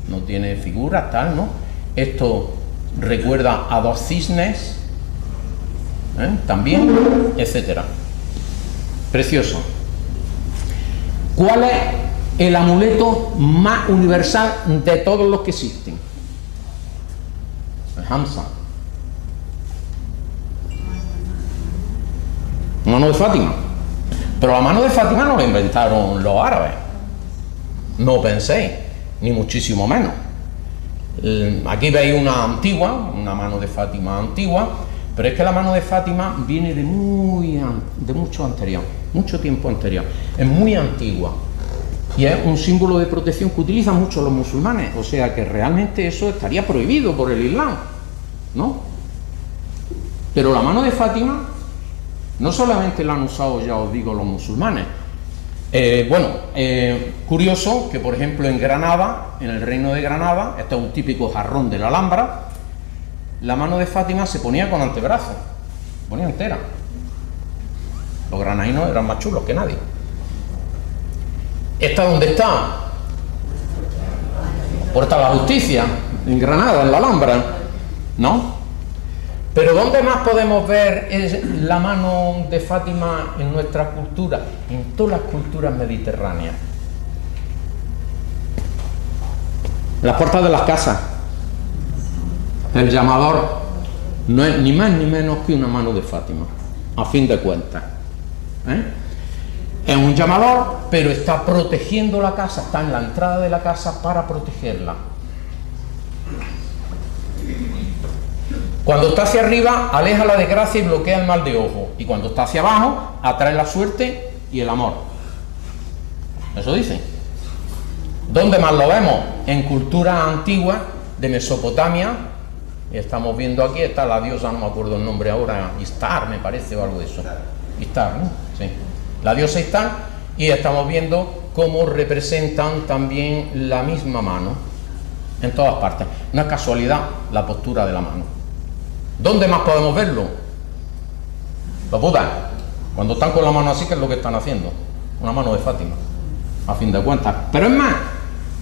No tiene figuras, tal, ¿no? Esto recuerda a dos cisnes, también, etcétera. Precioso. ¿Cuál es el amuleto más universal de todos los que existen? El Hamsa. Mano de Fátima. Pero la mano de Fátima no la inventaron los árabes. No penséis, ni muchísimo menos. Aquí veis una antigua, una mano de Fátima antigua, pero es que la mano de Fátima viene de mucho anterior, mucho tiempo anterior. Es muy antigua y es un símbolo de protección que utilizan mucho los musulmanes. O sea que realmente eso estaría prohibido por el Islam, ¿no? Pero la mano de Fátima no solamente la han usado, ya os digo, los musulmanes. Curioso que, por ejemplo, en Granada, en el reino de Granada, este es un típico jarrón de la Alhambra, la mano de Fátima se ponía con antebrazo, se ponía entera. Los granadinos eran más chulos que nadie. ¿Esta dónde está? Puerta de la Justicia, en Granada, en la Alhambra, ¿no? Pero ¿dónde más podemos ver la mano de Fátima en nuestra cultura? En todas las culturas mediterráneas. En las puertas de las casas. El llamador no es ni más ni menos que una mano de Fátima, a fin de cuentas. Es un llamador, pero está protegiendo la casa, está en la entrada de la casa para protegerla. Cuando está hacia arriba, aleja la desgracia y bloquea el mal de ojo. Y cuando está hacia abajo, atrae la suerte y el amor. Eso dice. ¿Dónde más lo vemos? En culturas antiguas de Mesopotamia. Estamos viendo aquí, está la diosa, no me acuerdo el nombre ahora, Istar, me parece, o algo de eso. Istar, ¿no? Sí. La diosa Istar, y estamos viendo cómo representan también la misma mano en todas partes. No es casualidad la postura de la mano. ¿Dónde más podemos verlo? Los budas, cuando están con la mano así, ¿qué es lo que están haciendo? Una mano de Fátima, a fin de cuentas. Pero es más,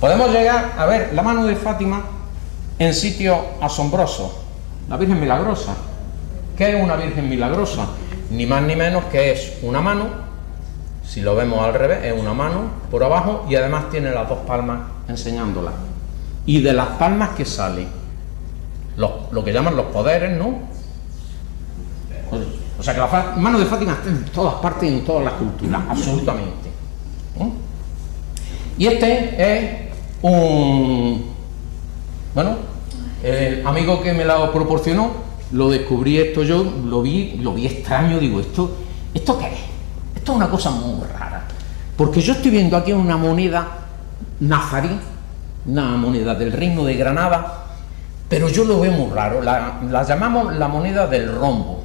podemos llegar a ver la mano de Fátima en sitios asombrosos. La Virgen Milagrosa. ¿Qué es una Virgen Milagrosa? Ni más ni menos que es una mano, si lo vemos al revés, es una mano por abajo y además tiene las dos palmas enseñándolas. Y de las palmas que sale lo que llaman los poderes, ¿no? O sea que la mano de Fátima está en todas partes y en todas las culturas, absolutamente. Y este es el amigo que me lo proporcionó, lo descubrí esto yo, lo vi extraño, digo, ¿esto qué es? Esto es una cosa muy rara. Porque yo estoy viendo aquí una moneda nazarí, una moneda del Reino de Granada, pero yo lo veo muy raro. La llamamos la moneda del rombo.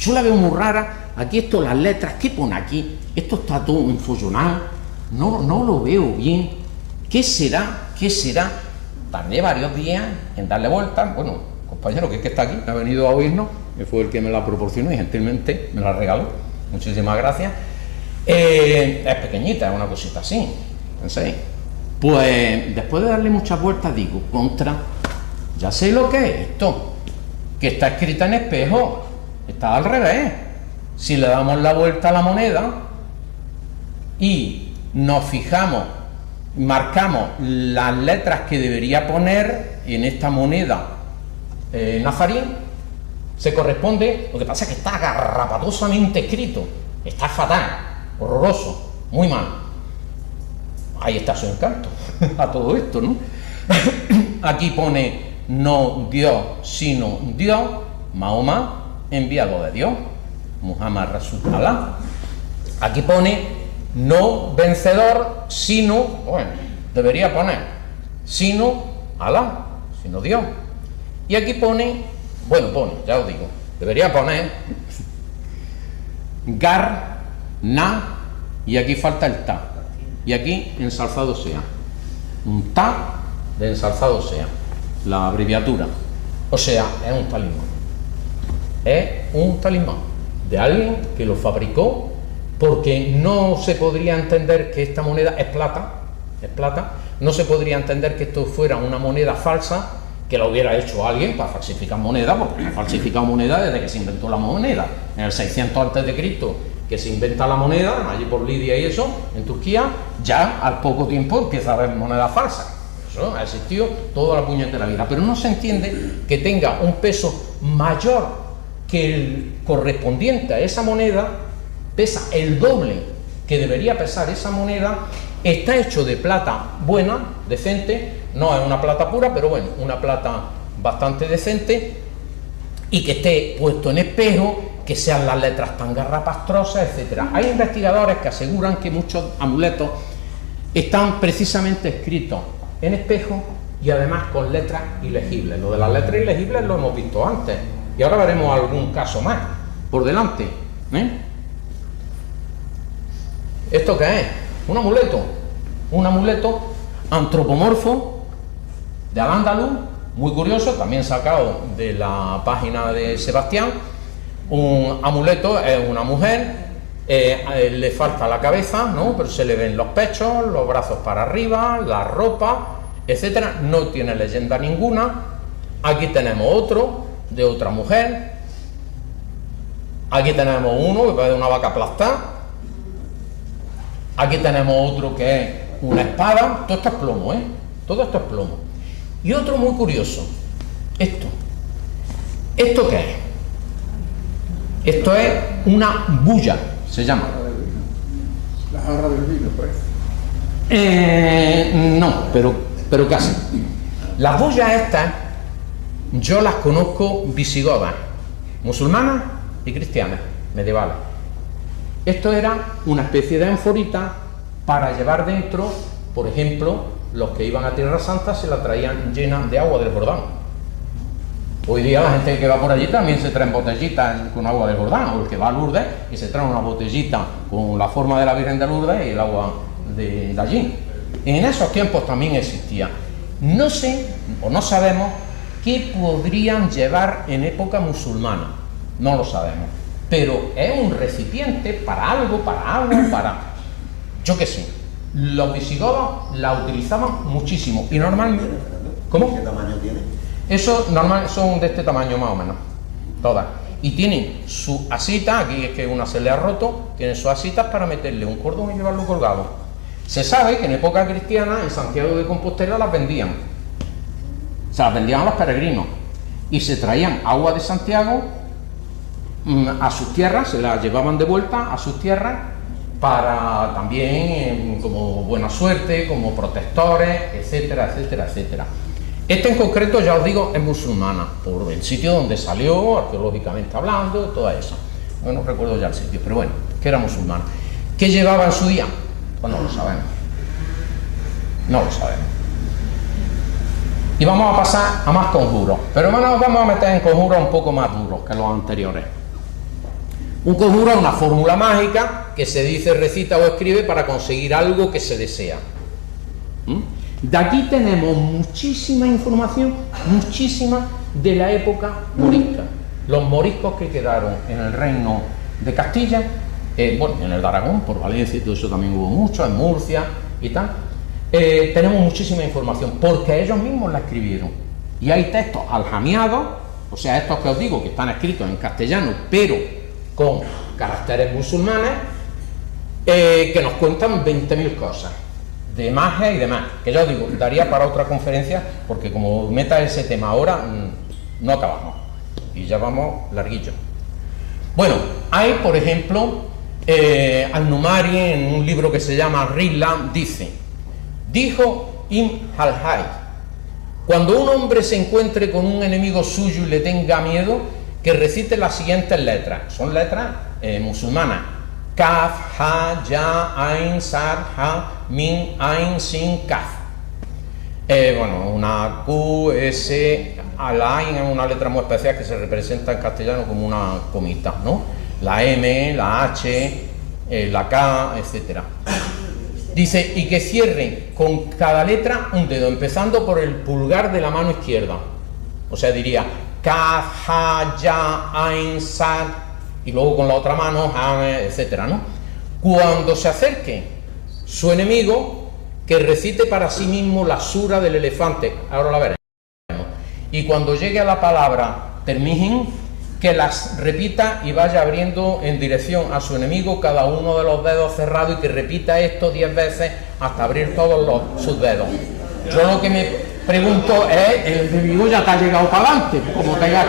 Yo la veo muy rara. Aquí esto, las letras, ¿qué pone aquí? Esto está todo enfollonado. No lo veo bien. ¿Qué será? ¿Qué será? Tardé varios días en darle vueltas. Bueno, compañero que está aquí, ha venido a oírnos, que fue el que me la proporcionó y gentilmente me la regaló. Muchísimas gracias. Es pequeñita, es una cosita así. ¿Pensáis? Pues después de darle muchas vueltas digo, contra, ya sé lo que es esto, que está escrita en espejo, está al revés. Si le damos la vuelta a la moneda y nos fijamos, marcamos las letras que debería poner en esta moneda nazarí, se corresponde. Lo que pasa es que está garrapatosamente escrito, está fatal, horroroso, muy mal. Ahí está su encanto a todo esto, ¿no? Aquí pone no Dios sino Dios, Mahoma enviado de Dios, Muhammad Rasulullah. Aquí pone no vencedor sino, bueno, debería poner sino Alá, sino Dios. Y aquí pone, bueno, pone, ya os digo, debería poner gar, na, y aquí falta el ta. Y aquí ensalzado sea. Un ta de ensalzado sea, la abreviatura. O sea, es un talismán. Es un talismán de alguien que lo fabricó, porque no se podría entender que esta moneda es plata, no se podría entender que esto fuera una moneda falsa, que la hubiera hecho alguien para falsificar moneda, porque ha falsificado moneda desde que se inventó la moneda, en el 600 a.C., que se inventa la moneda, allí por Lidia y eso, en Turquía, ya al poco tiempo empieza a haber moneda falsa. Eso ha existido toda la puñetera vida, pero no se entiende que tenga un peso mayor que el correspondiente a esa moneda, pesa el doble que debería pesar esa moneda, está hecho de plata buena, decente, no es una plata pura, pero bueno, una plata bastante decente, y que esté puesto en espejo, que sean las letras tan garrapastrosas, etcétera. Hay investigadores que aseguran que muchos amuletos están precisamente escritos en espejo y además con letras ilegibles. Lo de las letras ilegibles lo hemos visto antes y ahora veremos algún caso más por delante. ¿Esto qué es? Un amuleto antropomorfo de Al-Ándalus, muy curioso, también sacado de la página de Sebastián. Un amuleto es una mujer, le falta la cabeza, ¿no? Pero se le ven los pechos, los brazos para arriba, la ropa, etcétera. No tiene leyenda ninguna. Aquí tenemos otro de otra mujer. Aquí tenemos uno que parece una vaca aplastada. Aquí tenemos otro que es una espada. Todo esto es plomo, ¿eh? Todo esto es plomo. Y otro muy curioso. ¿Esto qué es? Esto es una bulla, se llama. La jarra del vino, pues. No, pero casi. Las bullas estas, yo las conozco visigodas, musulmanas y cristianas, medievales. Esto era una especie de ánforita para llevar dentro, por ejemplo, los que iban a Tierra Santa se la traían llena de agua del Jordán. Hoy día la gente que va por allí también se traen botellitas con agua del Jordán, o el que va a Lourdes y se trae una botellita con la forma de la Virgen de Lourdes y el agua de allí. En esos tiempos también existía. No sé, o no sabemos, qué podrían llevar en época musulmana. No lo sabemos. Pero es un recipiente para algo, para agua, para... yo qué sé. Los visigodos la utilizaban muchísimo y normalmente... ¿Cómo? ¿Qué tamaño tiene? Eso normal son de este tamaño más o menos, todas. Y tienen su asita, aquí es que una se le ha roto, tienen sus asitas para meterle un cordón y llevarlo colgado. Se sabe que en época cristiana en Santiago de Compostela las vendían. Se las vendían a los peregrinos. Y se traían agua de Santiago a sus tierras, se las llevaban de vuelta a sus tierras para también como buena suerte, como protectores, etcétera, etcétera, etcétera. Esta en concreto, ya os digo, es musulmana, por el sitio donde salió, arqueológicamente hablando, toda esa. No recuerdo ya el sitio, pero bueno, que era musulmana. ¿Qué llevaba en su día? Pues no lo sabemos. No lo sabemos. Y vamos a pasar a más conjuros, pero nos vamos a meter en conjuros un poco más duros que los anteriores. Un conjuro es una fórmula mágica que se dice, recita o escribe para conseguir algo que se desea. De aquí tenemos muchísima información, muchísima de la época morisca. Los moriscos que quedaron en el reino de Castilla, bueno, en el de Aragón, por Valencia y todo eso también hubo mucho, en Murcia y tal. Tenemos muchísima información porque ellos mismos la escribieron. Y hay textos aljamiados, o sea, estos que os digo que están escritos en castellano, pero con caracteres musulmanes, que nos cuentan 20.000 cosas de magia y demás, que ya os digo, daría para otra conferencia, porque como meta ese tema ahora, no acabamos, y ya vamos larguillo. Bueno, hay, por ejemplo, Al-Numari, en un libro que se llama Rihla, dijo Ibn al-Hayy: cuando un hombre se encuentre con un enemigo suyo y le tenga miedo, que recite las siguientes letras. Son letras musulmanas: Kaf, Ha, Ya, Ain, Sad, Ha, Min, Ain, Sin, Kaf. Bueno, una Q, S, la Ain es una letra muy especial que se representa en castellano como una comita, ¿no? La M, la H, la K, etcétera. Dice, y que cierren con cada letra un dedo, empezando por el pulgar de la mano izquierda. O sea, diría Kaf, Ha, Ya, Ain, Sad, y luego con la otra mano, etcétera, ¿no? Cuando se acerque su enemigo, que recite para sí mismo la sura del elefante, ahora la veremos. Y cuando llegue a la palabra termihin, que las repita y vaya abriendo en dirección a su enemigo cada uno de los dedos cerrados, y que repita esto 10 veces hasta abrir todos sus dedos. Yo lo que me pregunto es, el enemigo ya te ha llegado para adelante, como tengas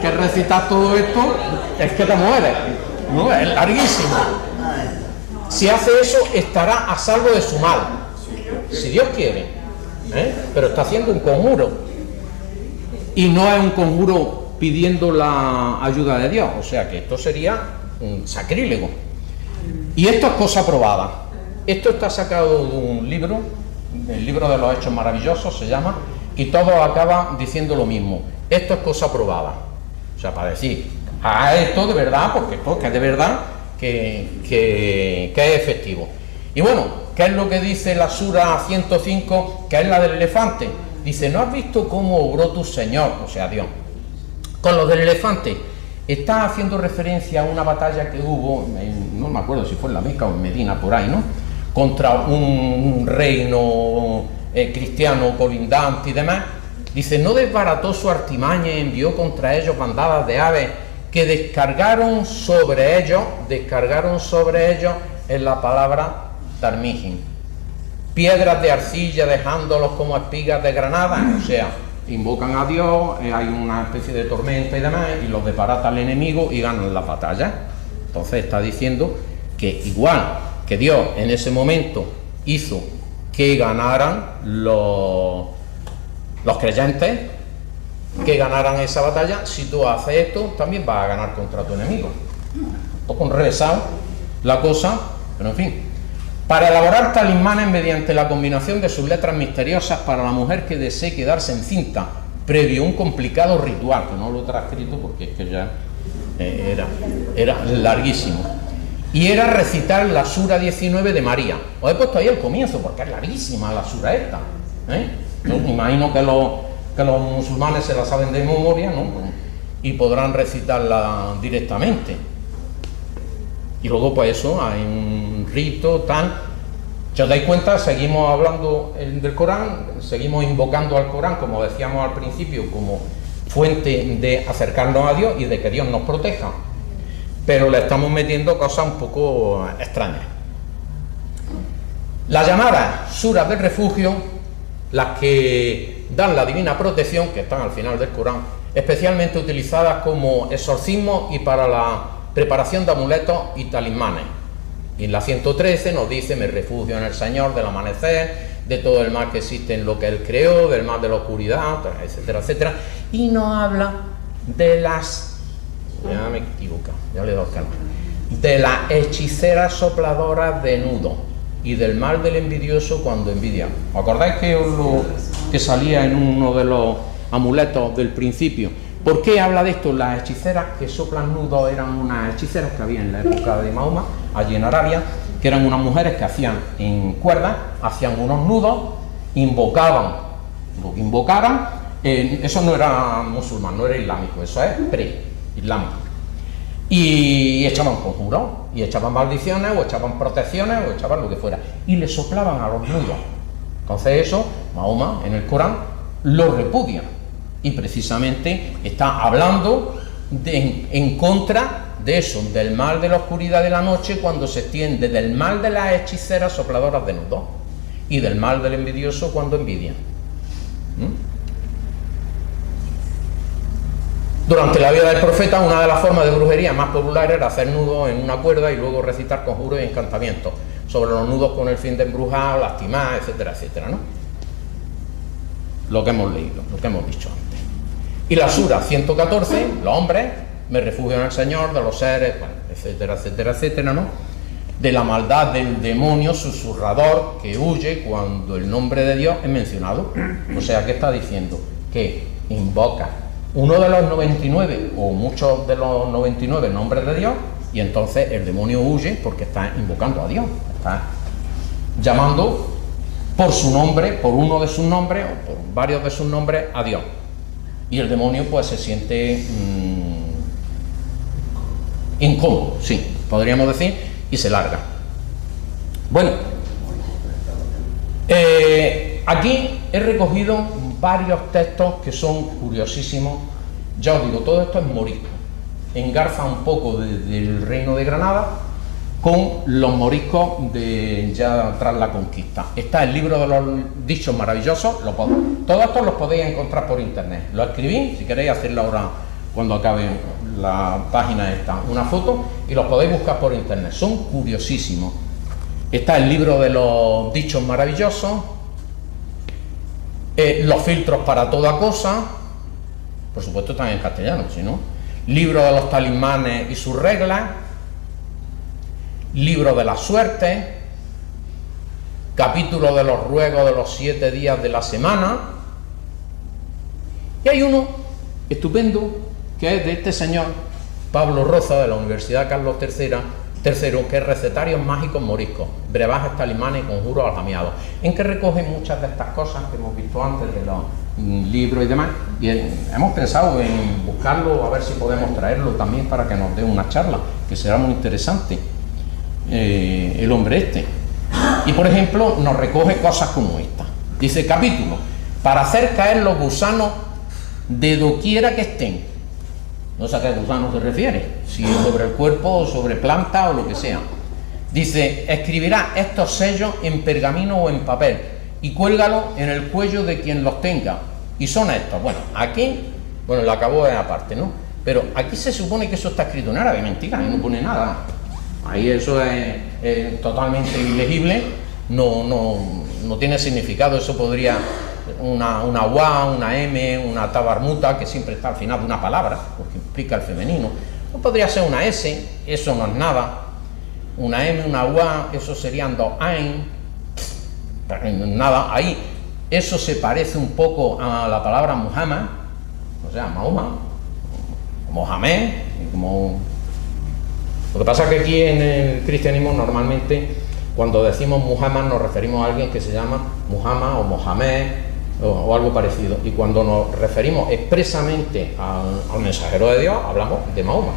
que recitar todo esto, es que te mueres, ¿no? Es larguísimo. Si hace eso, estará a salvo de su mal, si Dios quiere, pero está haciendo un conjuro, y no es un conjuro pidiendo la ayuda de Dios, o sea que esto sería un sacrílego. Y esto es cosa probada. Esto está sacado de un libro, el libro de los Hechos Maravillosos se llama, y todo acaba diciendo lo mismo: esto es cosa probada. O sea, para decir, esto de verdad, porque esto que es de verdad, que es efectivo. Y bueno, ¿qué es lo que dice la Sura 105, que es la del elefante? Dice, ¿no has visto cómo obró tu Señor, o sea, Dios, con lo del elefante? Está haciendo referencia a una batalla que hubo, no me acuerdo si fue en la Meca o en Medina, por ahí, ¿no? Contra un reino cristiano colindante y demás. Dice, ¿no desbarató su artimaña y envió contra ellos bandadas de aves que descargaron sobre ellos en la palabra tarmijin, piedras de arcilla dejándolos como espigas de granada? O sea, invocan a Dios, hay una especie de tormenta y demás, y los desbarata el enemigo y ganan la batalla. Entonces está diciendo que igual que Dios en ese momento hizo que ganaran los creyentes, que ganaran esa batalla, si tú haces esto, también vas a ganar contra tu enemigo. Un poco enrevesado la cosa, pero en fin. Para elaborar talismanes mediante la combinación de sus letras misteriosas para la mujer que desee quedarse encinta, previo a un complicado ritual, que no lo he transcrito porque es que ya era larguísimo. Y era recitar la Sura 19 de María. Os he puesto ahí el comienzo porque es larguísima la Sura esta. Yo me imagino que los musulmanes se la saben de memoria, ¿no? Y podrán recitarla directamente. Y luego, pues eso, hay un rito, tal. Si os dais cuenta, seguimos hablando del Corán, seguimos invocando al Corán, como decíamos al principio, como fuente de acercarnos a Dios y de que Dios nos proteja. Pero le estamos metiendo cosas un poco extrañas. Las llamadas suras del refugio, las que dan la divina protección, que están al final del Corán, especialmente utilizadas como exorcismo y para la preparación de amuletos y talismanes. Y en la 113 nos dice, me refugio en el Señor del amanecer, de todo el mal que existe en lo que Él creó, del mal de la oscuridad, etcétera, etcétera. Y nos habla de las... Ya me equivoco, ya le doy calma. De las hechiceras sopladoras de nudo y del mal del envidioso cuando envidia. ¿Os acordáis que salía en uno de los amuletos del principio? ¿Por qué habla de esto? Las hechiceras que soplan nudos eran unas hechiceras que había en la época de Mahoma, allí en Arabia, que eran unas mujeres que hacían en cuerdas, hacían unos nudos, invocaban, lo que invocaran, eso no era musulmán, no era islámico, eso es pre-islámico. Y echaban conjuros, y echaban maldiciones, o echaban protecciones, o echaban lo que fuera, y le soplaban a los nudos. Entonces eso, Mahoma, en el Corán, lo repudia, y precisamente está hablando en contra de eso, del mal de la oscuridad de la noche, cuando se extiende del mal de las hechiceras sopladoras de nudos, y del mal del envidioso cuando envidia. Durante la vida del profeta, una de las formas de brujería más populares era hacer nudos en una cuerda y luego recitar conjuros y encantamientos sobre los nudos con el fin de embrujar, lastimar, etcétera, etcétera, ¿no? Lo que hemos leído, lo que hemos dicho antes. Y la sura 114, los hombres, me refugio en el Señor, de los seres, bueno, etcétera, etcétera, etcétera, ¿no? De la maldad del demonio susurrador que huye cuando el nombre de Dios es mencionado. O sea, ¿qué está diciendo? Que invoca uno de los 99 o muchos de los 99 nombres de Dios, y entonces el demonio huye porque está invocando a Dios, está llamando por su nombre, por uno de sus nombres o por varios de sus nombres a Dios, y el demonio pues se siente incómodo, sí, podríamos decir, y se larga. Bueno, aquí he recogido varios textos que son curiosísimos. Ya os digo, todo esto es morisco, engarza un poco del reino de Granada con los moriscos de ya tras la conquista. Está el libro de los dichos maravillosos, todos estos los podéis encontrar por internet. Lo escribí, si queréis hacerlo ahora cuando acabe la página esta, una foto, y los podéis buscar por internet, son curiosísimos. Está el libro de los dichos maravillosos, los filtros para toda cosa, por supuesto están en castellano, si no, libro de los talismanes y sus reglas, libro de la suerte, capítulo de los ruegos de los 7 días de la semana, y hay uno estupendo que es de este señor Pablo Roza, de la Universidad Carlos III, que es Recetarios Mágicos Moriscos, brebajes, talismanes y conjuros aljamiados, en que recoge muchas de estas cosas que hemos visto antes de los libros y demás, y hemos pensado en buscarlo, a ver si podemos traerlo también para que nos dé una charla, que será muy interesante, el hombre este. Y por ejemplo nos recoge cosas como esta, dice: capítulo, para hacer caer los gusanos de doquiera que estén. No sé a qué gusano se refiere, si es sobre el cuerpo o sobre planta o lo que sea. Dice: escribirá estos sellos en pergamino o en papel y cuélgalo en el cuello de quien los tenga. Y son estos. Bueno, aquí, bueno, lo acabo de aparte, ¿no? Pero aquí se supone que eso está escrito en árabe, mentira, ahí no pone nada. Ahí eso es totalmente ilegible, no tiene significado, eso podría... una wa, una m, una tabarmuta, que siempre está al final de una palabra, porque implica el femenino. No podría ser una s, eso no es nada. Una m, una wa, eso serían dos ain, nada. Ahí, eso se parece un poco a la palabra Muhammad, o sea, Mahoma, Mohamed, como... Lo que pasa es que aquí en el cristianismo normalmente cuando decimos Muhammad nos referimos a alguien que se llama Muhammad o Mohamed o algo parecido, y cuando nos referimos expresamente al mensajero de Dios hablamos de Mahoma,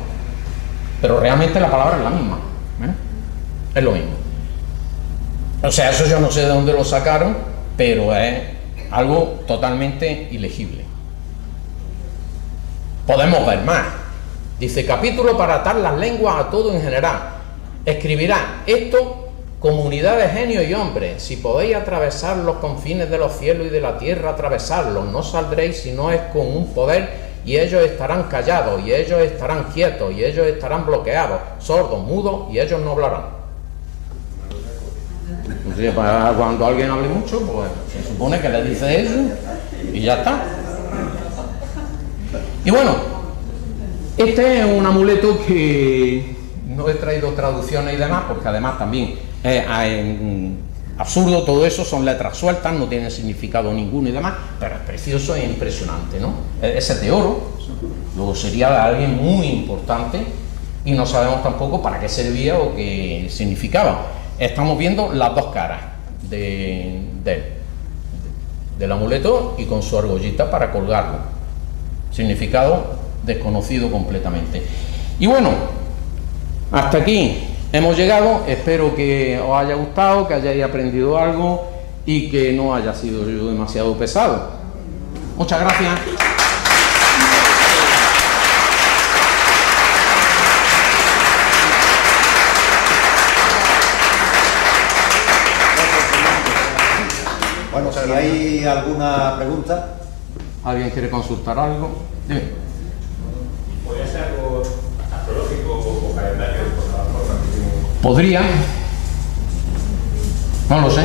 pero realmente la palabra es la misma, es lo mismo. O sea, eso yo no sé de dónde lo sacaron, pero es algo totalmente ilegible. Podemos ver más. Dice: capítulo para atar las lenguas a todo en general. Escribirá esto comunidad de genios y hombres, si podéis atravesar los confines de los cielos y de la tierra, atravesarlos, no saldréis si no es con un poder, y ellos estarán callados, y ellos estarán quietos, y ellos estarán bloqueados, sordos, mudos, y ellos no hablarán. Entonces, cuando alguien hable mucho, pues se supone que le dice eso, y ya está. Y bueno, este es un amuleto que no he traído traducciones y demás, porque además también absurdo, todo eso son letras sueltas, no tienen significado ninguno y demás, pero es precioso e impresionante, ¿no? Ese es de oro, luego sería de alguien muy importante y no sabemos tampoco para qué servía o qué significaba. Estamos viendo las dos caras de él, del amuleto y con su argollita para colgarlo. Significado desconocido completamente. Y bueno, hasta aquí hemos llegado, espero que os haya gustado, que hayáis aprendido algo y que no haya sido yo demasiado pesado. Muchas gracias. Bueno, si hay alguna pregunta. ¿Alguien quiere consultar algo? Dime. ¿Podría ser algo astrológico o calendario? ¿Podría? No lo sé.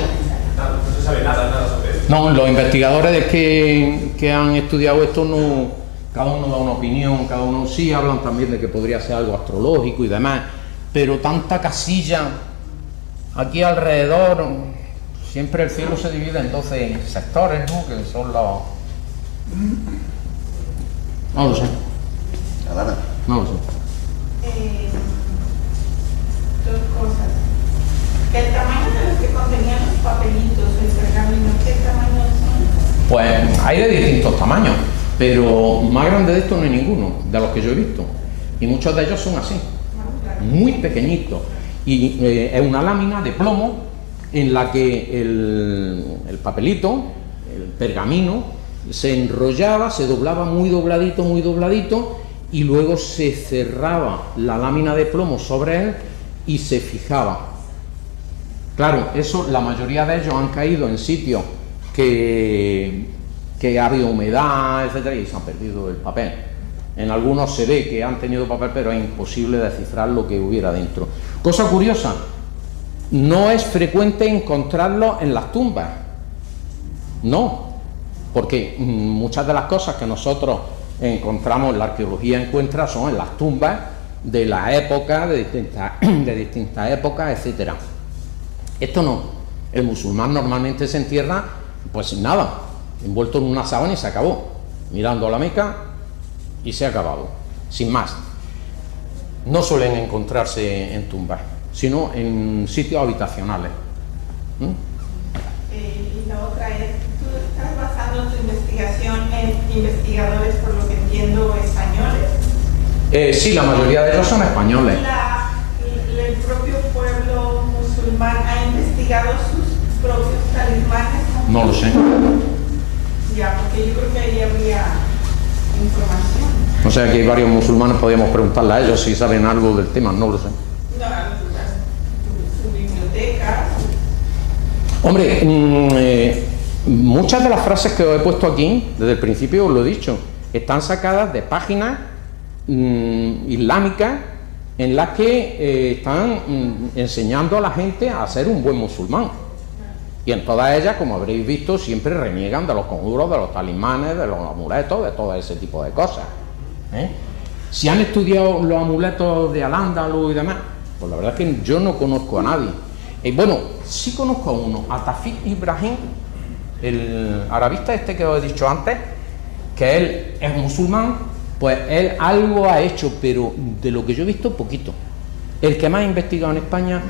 No se sabe nada sobre eso. No, los investigadores que han estudiado esto, no, cada uno da una opinión, cada uno sí hablan también de que podría ser algo astrológico y demás, pero tanta casilla aquí alrededor, siempre el cielo se divide en 12 sectores, ¿no? Que son los... No lo sé. Alana. No lo sé. Dos cosas. El tamaño de los que contenían los papelitos, el pergamino, ¿qué tamaño son? Pues hay de distintos tamaños, pero más grande de esto no hay ninguno, de los que yo he visto. Y muchos de ellos son así, muy pequeñitos. Y es una lámina de plomo en la que el papelito, el pergamino, se enrollaba, se doblaba muy dobladito, y luego se cerraba la lámina de plomo sobre él y se fijaba. Claro, eso, la mayoría de ellos han caído en sitios que ha habido humedad, etcétera, y se han perdido el papel. En algunos se ve que han tenido papel, pero es imposible descifrar lo que hubiera dentro. Cosa curiosa, no es frecuente encontrarlo en las tumbas. No, porque muchas de las cosas que nosotros encontramos, la arqueología encuentra, son en las tumbas de la época, de distintas épocas, etcétera. Esto no. El musulmán normalmente se entierra, pues sin nada, envuelto en una sábana y se acabó, mirando a la Meca y se ha acabado, sin más. No suelen encontrarse en tumbas, sino en sitios habitacionales. Y la otra es, tú estás basando tu investigación en investigadores, por lo que entiendo, españoles. Sí, la mayoría de ellos son españoles. ¿El propio pueblo musulmán ha investigado sus propios talismanes? No lo sé. Ya, porque yo creo que ahí habría información. O sea que hay varios musulmanes, podríamos preguntarle a ellos si saben algo del tema, no lo sé. No, su biblioteca. Hombre, muchas de las frases que os he puesto aquí, desde el principio os lo he dicho, están sacadas de páginas islámicas en las que están enseñando a la gente a ser un buen musulmán. Y en todas ellas, como habréis visto, siempre reniegan de los conjuros, de los talismanes, de los amuletos, de todo ese tipo de cosas. Si han estudiado los amuletos de Al-Ándalus y demás, pues la verdad es que yo no conozco a nadie. Bueno, sí conozco a uno, a Tafid Ibrahim, el arabista este que os he dicho antes, que él es musulmán, pues él algo ha hecho, pero de lo que yo he visto, poquito. El que más ha investigado en España,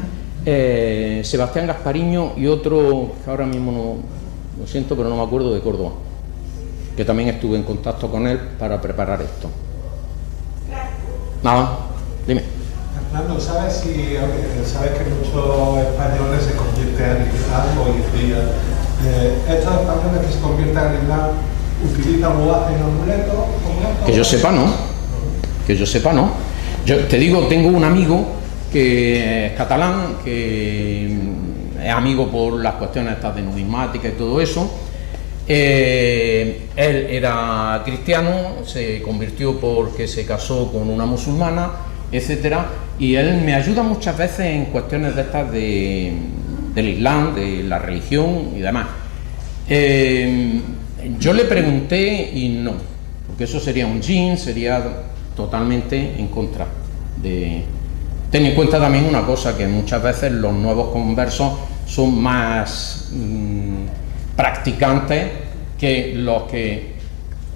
Sebastián Gaspariño, y otro que ahora mismo no, lo siento, pero no me acuerdo, de Córdoba, que también estuve en contacto con él para preparar esto. Nada, dime. Fernando, ¿sabes que muchos españoles se convierten en Islam hoy en día? ¿Estos españoles que se convierten en Islam utilizan o hacen amuletos? Que yo sepa, no. Que yo sepa, no. Yo te digo, tengo un amigo que es catalán, que es amigo por las cuestiones estas de numismática y todo eso. Él era cristiano, se convirtió porque se casó con una musulmana, etcétera, y él me ayuda muchas veces en cuestiones de estas del Islam, de la religión y demás. Yo le pregunté y no, porque eso sería un jinn, sería totalmente en contra de... Ten en cuenta también una cosa, que muchas veces los nuevos conversos son más practicantes que los que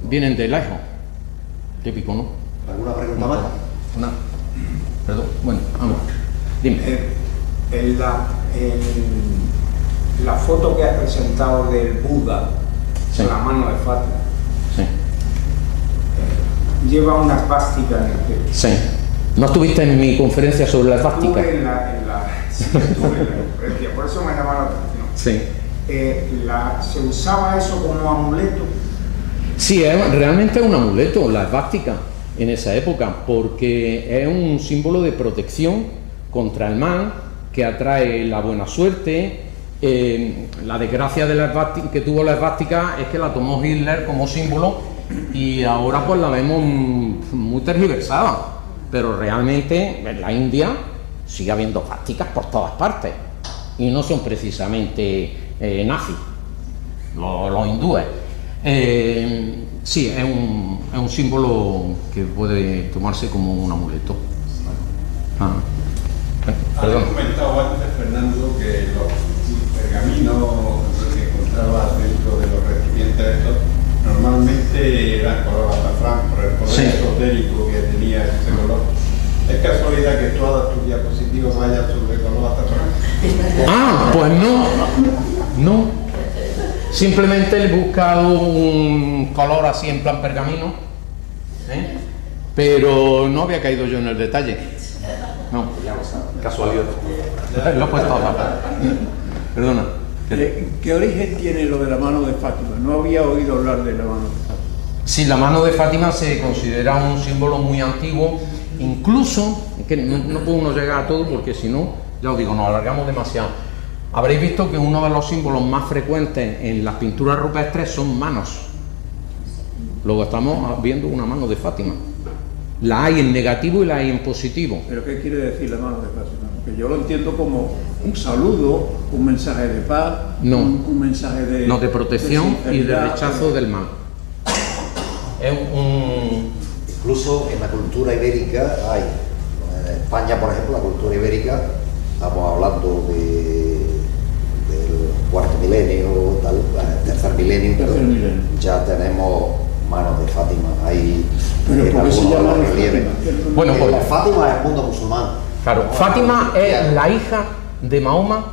vienen de lejos. Típico, ¿no? ¿Alguna pregunta más? Una. Perdón, bueno, vamos. Dime. En la foto que has presentado del Buda, Sí. con la mano de Fátima, Sí. lleva una svástica en el pecho. Sí. ¿No estuviste en mi conferencia sobre la esvástica? Estuve sí, estuve en la conferencia, por eso me llamó la atención. Sí. ¿Se usaba eso como amuleto? Sí, es realmente un amuleto, la esvástica, en esa época, porque es un símbolo de protección contra el mal, que atrae la buena suerte. La desgracia de la esvástica, que tuvo la esvástica, es que la tomó Hitler como símbolo y ahora pues la vemos muy tergiversada, pero realmente en la India sigue habiendo esvásticas por todas partes y no son precisamente nazis, los hindúes. Sí, es un símbolo que puede tomarse como un amuleto. Perdón. Has comentado antes, Fernando, que los pergaminos que encontrabas dentro de los recipientes estos normalmente eran color azafrán, por el color esotérico que tenía ese color. ¿Es casualidad que todas tus diapositivas vayan sobre color azafrán? Pues no. Simplemente he buscado un color así en plan pergamino, pero no había caído yo en el detalle. No, casualidad. Lo he puesto a Perdona. ¿Qué origen tiene lo de la mano de Fátima? No había oído hablar de la mano de Fátima. Sí, la mano de Fátima se considera un símbolo muy antiguo, incluso, es que no puede uno llegar a todo porque si no, ya os digo, nos alargamos demasiado. Habréis visto que uno de los símbolos más frecuentes en las pinturas rupestres son manos. Luego estamos viendo una mano de Fátima. La hay en negativo y la hay en positivo. ¿Pero qué quiere decir la mano de Fátima? Porque yo lo entiendo como un saludo, un mensaje de paz, No. un mensaje de protección y de sinceridad. rechazo del mal. Es Incluso en la cultura ibérica hay, en España por ejemplo, la cultura ibérica, estamos hablando del cuarto milenio, tercer milenio, Tercer milenio. ya tenemos manos de Fátima ahí. Pero en ¿por qué se algunos de llama los de relieves. Fátima? Bueno, pues- Fátima es el mundo musulmán. Claro, Fátima es la hija de Mahoma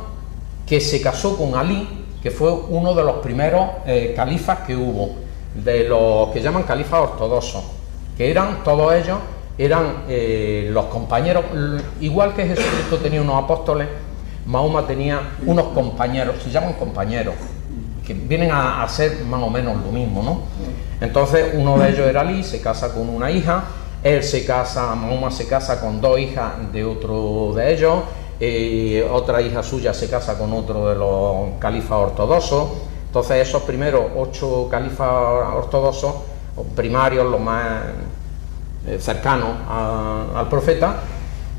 que se casó con Ali, que fue uno de los primeros califas que hubo, de los que llaman califas ortodoxos, que eran, todos ellos, eran los compañeros, igual que Jesucristo tenía unos apóstoles, Mahoma tenía unos compañeros, se llaman compañeros, que vienen a ser más o menos lo mismo, ¿no? Entonces uno de ellos era Ali, se casa con una hija, Mahoma se casa con dos hijas de otro de ellos, otra hija suya se casa con otro de los califas ortodoxos. Entonces esos primeros 8 califas ortodoxos, primarios, los más cercanos al profeta,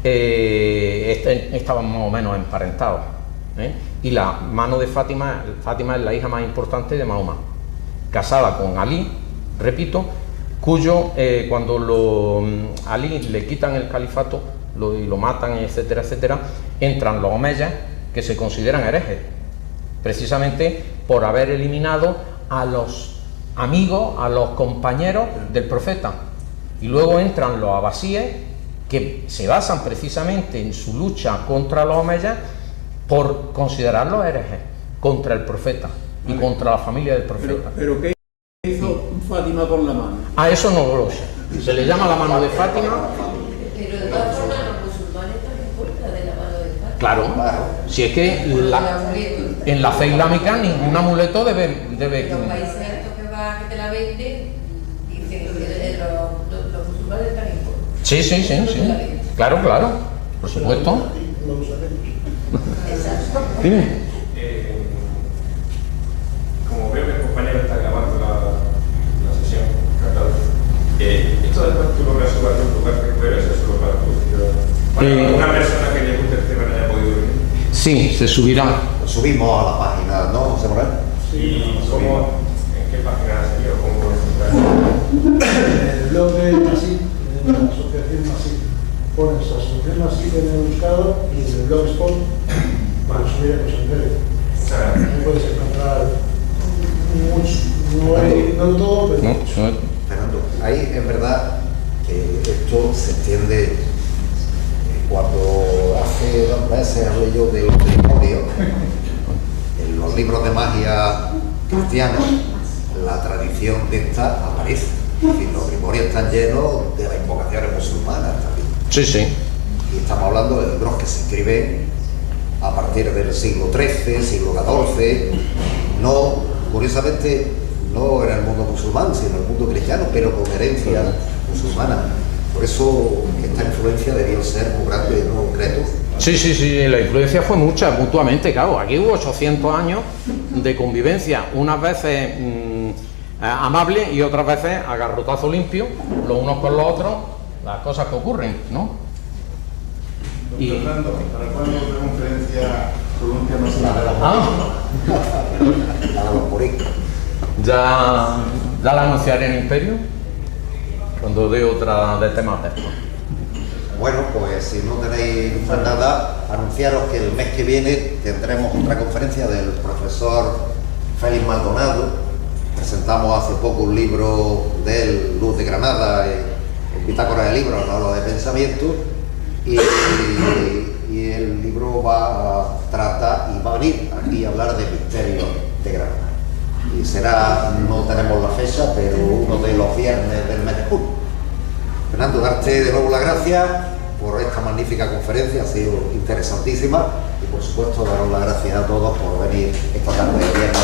estaban más o menos emparentados. Y la mano de Fátima es la hija más importante de Mahoma, casada con Ali, repito, cuyo cuando Ali le quitan el califato y lo matan, etcétera, etcétera, entran los omeyas, que se consideran herejes, precisamente por haber eliminado a los amigos, a los compañeros del profeta. Y luego entran los abasíes, que se basan precisamente en su lucha contra los omeyas por considerarlos herejes contra el profeta y contra la familia del profeta. Pero ¿qué hizo Fátima con la mano? A eso no lo sé. Se le llama la mano de Fátima. Pero de todas formas los musulmanes también cuentan de la mano de Fátima. Claro, si es que en la fe islámica ningún amuleto debe En los países estos que te la venden, dicen que los musulmanes están en contra. Sí. Claro, por supuesto. Dime. Como veo que el compañero está grabando la sesión, encantado. ¿Esto después tú lo resuelvas en tu lugar que puedes o solo para tu una persona que le guste el tema no haya podido venir? Sí, se subirá. Lo subimos a la página, ¿no, José Moreno? ¿Y cómo, en qué página sería o cómo lo encontrar? El blog de Masip, de la asociación Masip, pones asociación Masip en el buscador y en el blogspot para subir los senderos. Ahí puedes encontrar no todo, pero mucho. Fernando, ahí es verdad que esto se extiende. Cuando hace 2 meses hablé yo de los grimorios, en los libros de magia cristianos, la tradición de esta aparece. Es decir, los grimorios están llenos de las invocaciones musulmanas también. Sí, sí. Y estamos hablando de libros que se escriben a partir del siglo XIII, siglo XIV, no, curiosamente, no en el mundo musulmán, sino en el mundo cristiano, pero con herencia musulmana. Por eso esta influencia debió ser muy grande, muy concreto. Sí, sí, sí, la influencia fue mucha, mutuamente, claro. Aquí hubo 800 años de convivencia, unas veces amable y otras veces a garrotazo limpio, los unos con los otros, las cosas que ocurren, ¿no? Don Fernando, ¿para cuándo otra conferencia pronuncia más Para los moriscos. Ya la anunciaré en Imperio, cuando dé otra de temas de estos. Bueno, pues si no tenéis más nada, anunciaros que el mes que viene tendremos otra conferencia del profesor Félix Maldonado. Presentamos hace poco un libro de él, Luz de Granada, en Bitácora de Libros, no lo de pensamiento, y el libro va a tratar y va a venir aquí a hablar de misterios de Granada. Y será, no tenemos la fecha, pero uno de los viernes del mes de junio. Fernando, darte de nuevo las gracias por esta magnífica conferencia, ha sido interesantísima, y por supuesto daros las gracias a todos por venir esta tarde viernes.